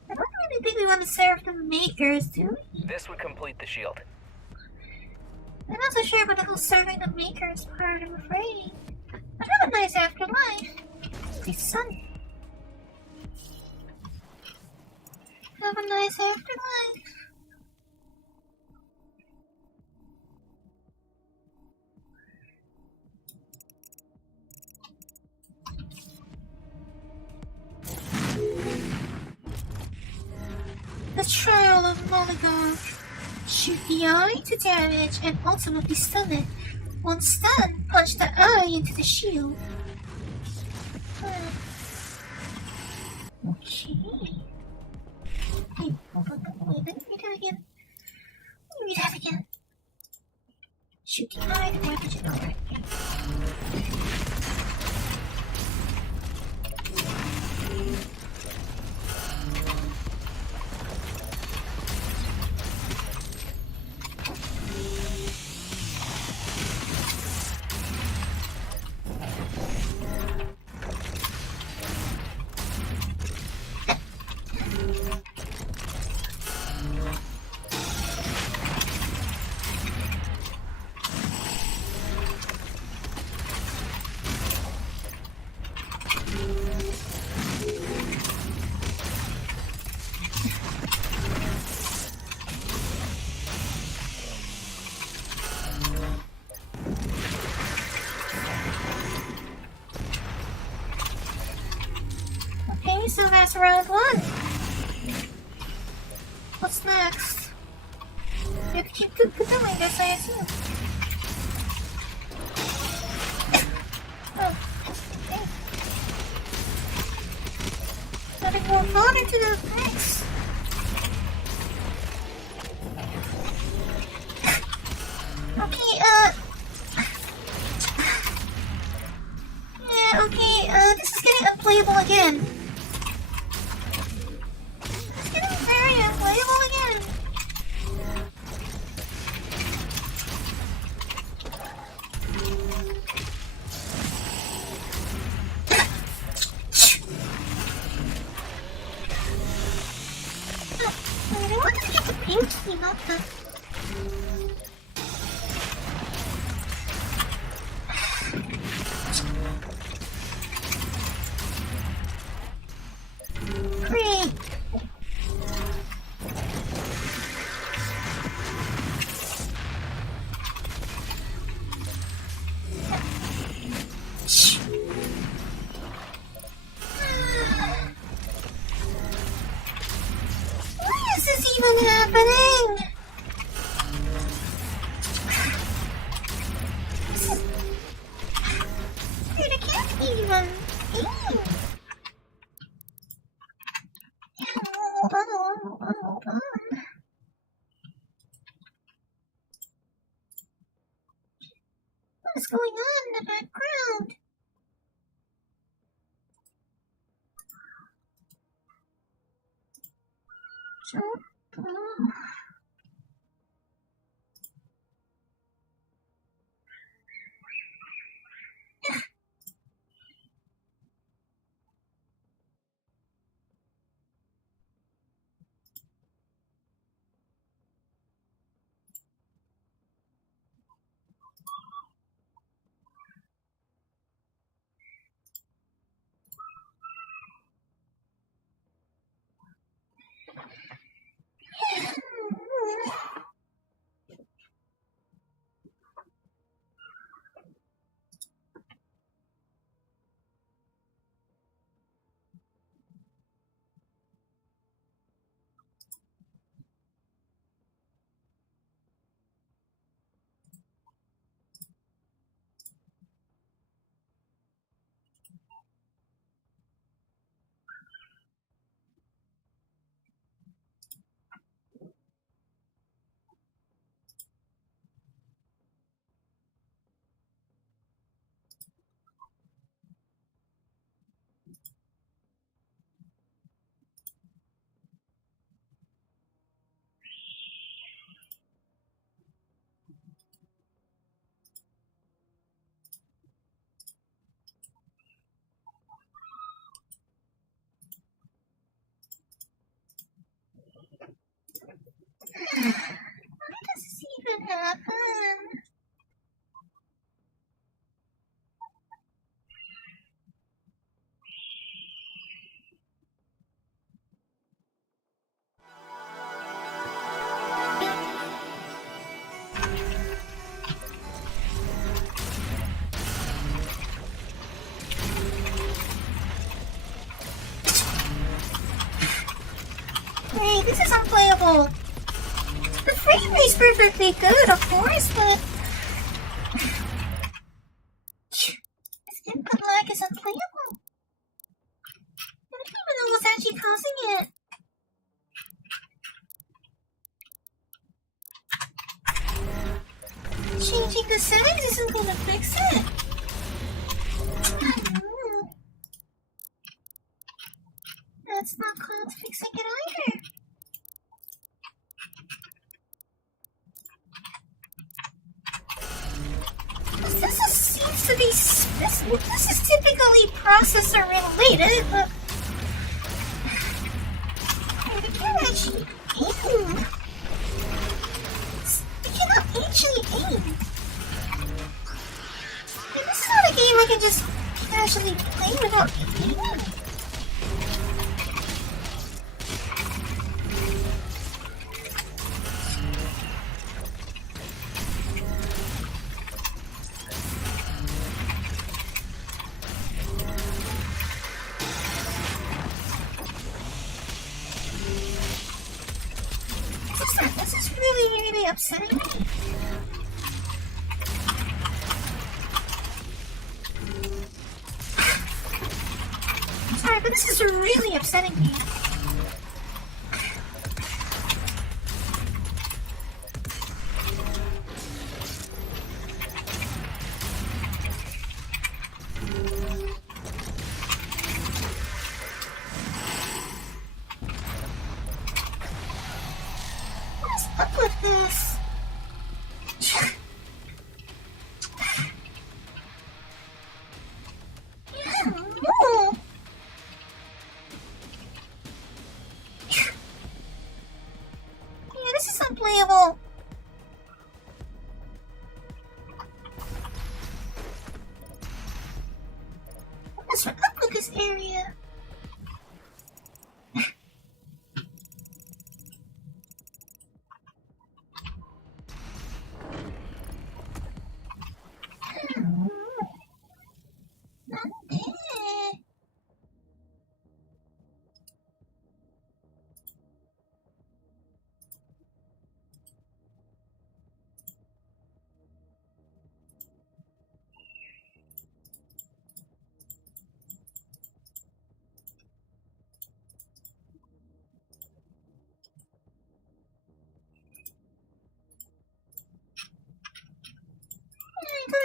I don't really think we want to serve the Makers, do we? This would complete the shield. I'm not so sure about the whole serving the Makers part, I'm afraid. I have a nice afterlife. The sun. Have a nice afterlife. The trial of Mulligan. Shoot the eye to damage and ultimately stun it. Once stunned, punch the eye into the shield. Okay. Hey, hold on, wait, let me read that again. Let me read that again. Shoot the eye to damage it. Alright, yeah. Okay, so that's round one. What's next? You have to keep doing this, I assume. Oh, okay. Gotta go farther to the next. Okay, yeah, okay, this is getting unplayable again. It's getting very unplayable again. what's going on in the background. So, why does this even happen? Hey, this is unplayable. The frame rate's perfectly good, of course, but this input lag is unplayable. I don't even know what's actually causing it. Changing the settings isn't gonna fix it. That's not called fixing it either. This seems to be this is typically processor related, but I can't actually aim. I cannot actually aim. And this is not a game I can just casually play without aiming. This is really upsetting me. I'm sorry, but this is really upsetting me. What's up with this? No. Yeah, this is unplayable. What's up with this area?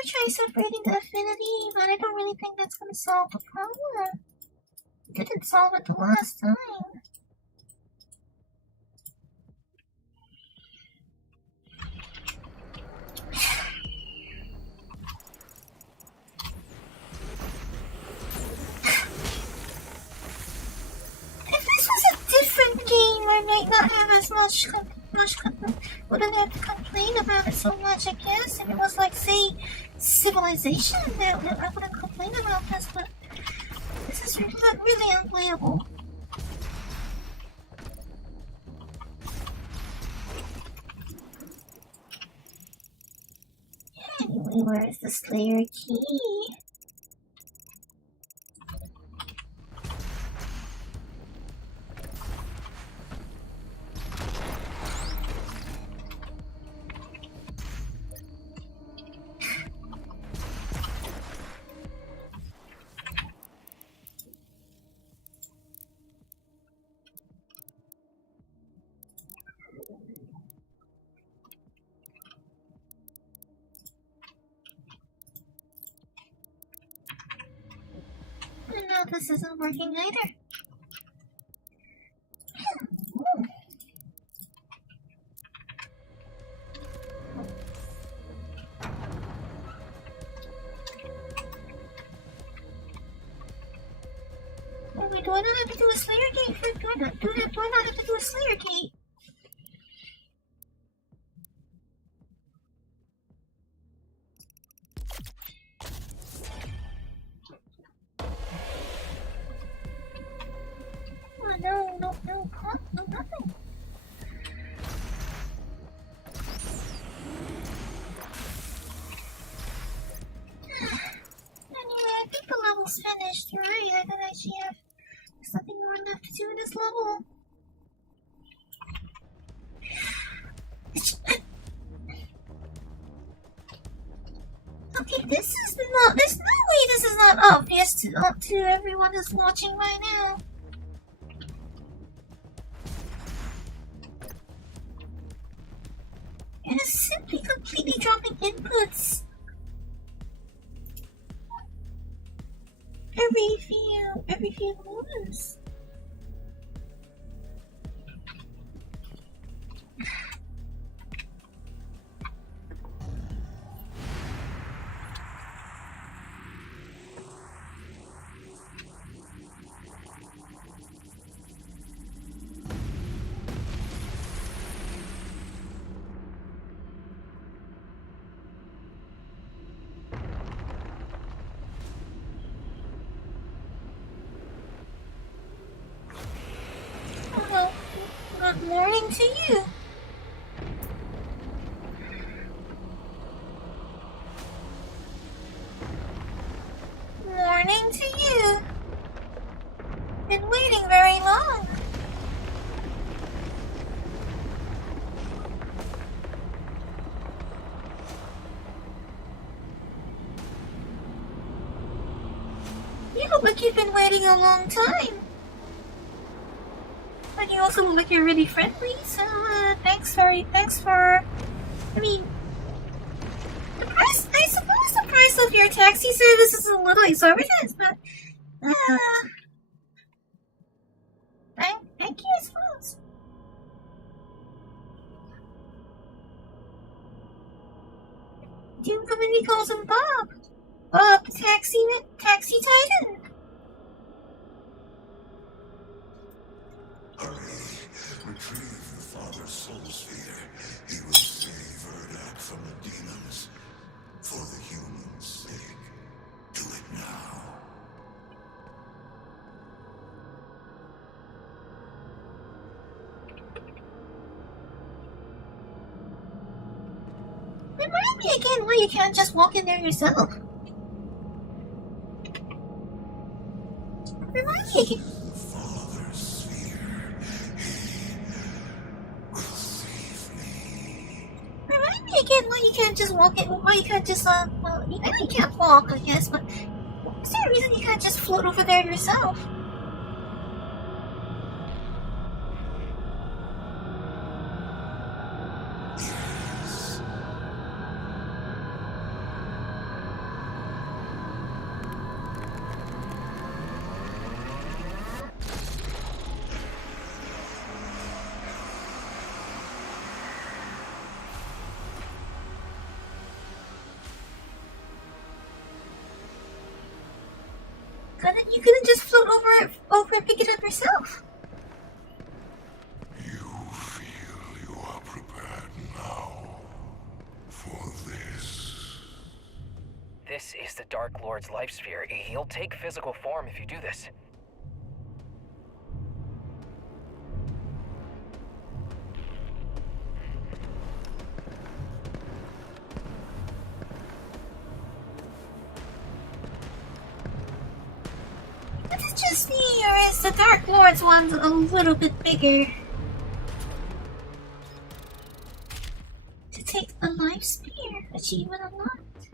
could try separating the affinity, but I don't really think that's gonna solve the problem. It didn't solve it the last time. If this was a different game, I might not have as much wouldn't have to complain about it so much, I guess. If it was like, say, Civilization, I wouldn't complain about this, but this is really unplayable. Anyway, where is the Slayer key? No, this isn't working either. Wait, do I not have to do a Slayer gate? Do I not have to do a Slayer gate? Oh, no, nothing. Anyway, I think the level's finished. You're right, I don't actually have... There's nothing more left to do in this level. Okay, this is not... There's no way this is not obvious to everyone who's watching right now. It is simply completely dropping inputs. Every few moves. Good morning to you. Morning to you. Been waiting very long. You look like you've been waiting a long time. But you also look like you're really friendly, so thanks for, I mean, I suppose the price of your taxi service is a little exorbitant, but, thank you, I suppose. Dude community calls him Bob. Bob, taxi titan. Kārri, retrieve the Father's soul sphere. He will save Urdak from the demons. For the humans' sake. Do it now. Remind me again why you can't just walk in there yourself. Remind me again. Again, why you can't just walk it? Why you can't just, well, you know you can't walk, I guess, but is there a reason you can't just float over there yourself? You couldn't just float over and pick it up yourself. You feel you are prepared now for this. This is the Dark Lord's life sphere. He'll take physical form if you do this. Is it just me, or is the Dark Lord's one a little bit bigger? To take a life spear, achievement unlocked.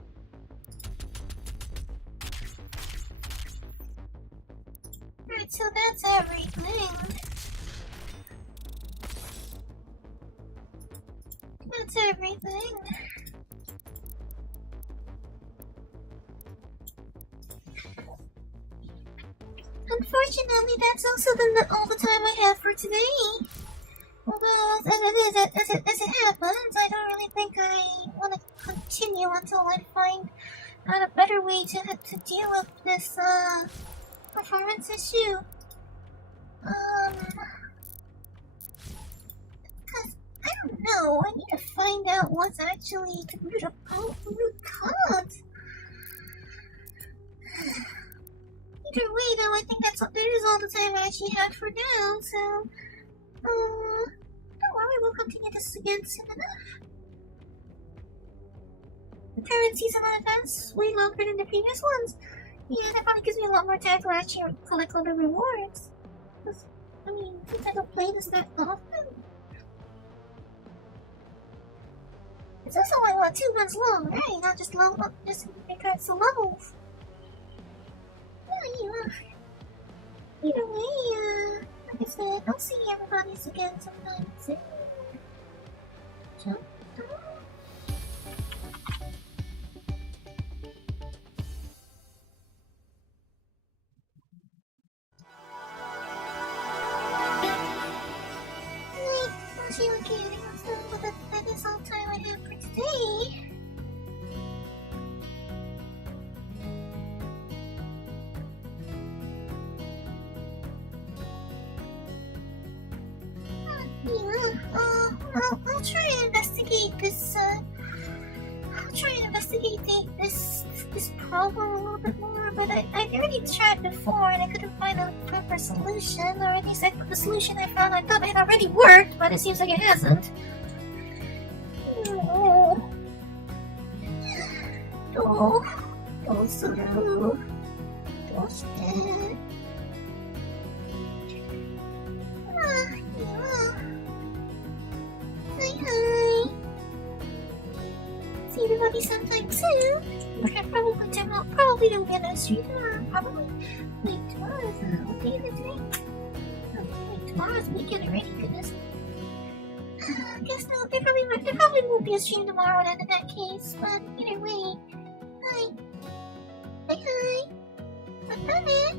Right, so that's everything. That's everything. Unfortunately, that's also all the time I have for today. Although, as it happens, I don't really think I want to continue until I find out a better way to deal with this performance issue. Cause I don't know. I need to find out what's actually the root cause. Either way, though, I think that is all the time I actually have for now, so... don't worry, we'll continue this again soon enough. The current season of events way longer than the previous ones. Yeah, that probably gives me a lot more time to actually collect all the rewards. I mean, since I don't play this that often. It's also like 2 months long, right? Not just level up, just in regards to levels. Either way, like I said, I'll see everybody again sometime soon. Jump down. Right, I'll see you again. But that is all time I have for today. I'll try and investigate this, this problem a little bit more, but I've already tried before and I couldn't find a proper solution, or at least the solution I found I thought it already worked, but it seems like it hasn't. See everybody sometime soon. Probably don't get a stream. Probably. Wait, tomorrow's what day is it today? Oh, wait, tomorrow's weekend already. Goodness. Guess no. There probably won't be a stream tomorrow then in that case. But either way, hi. Bye. Bye.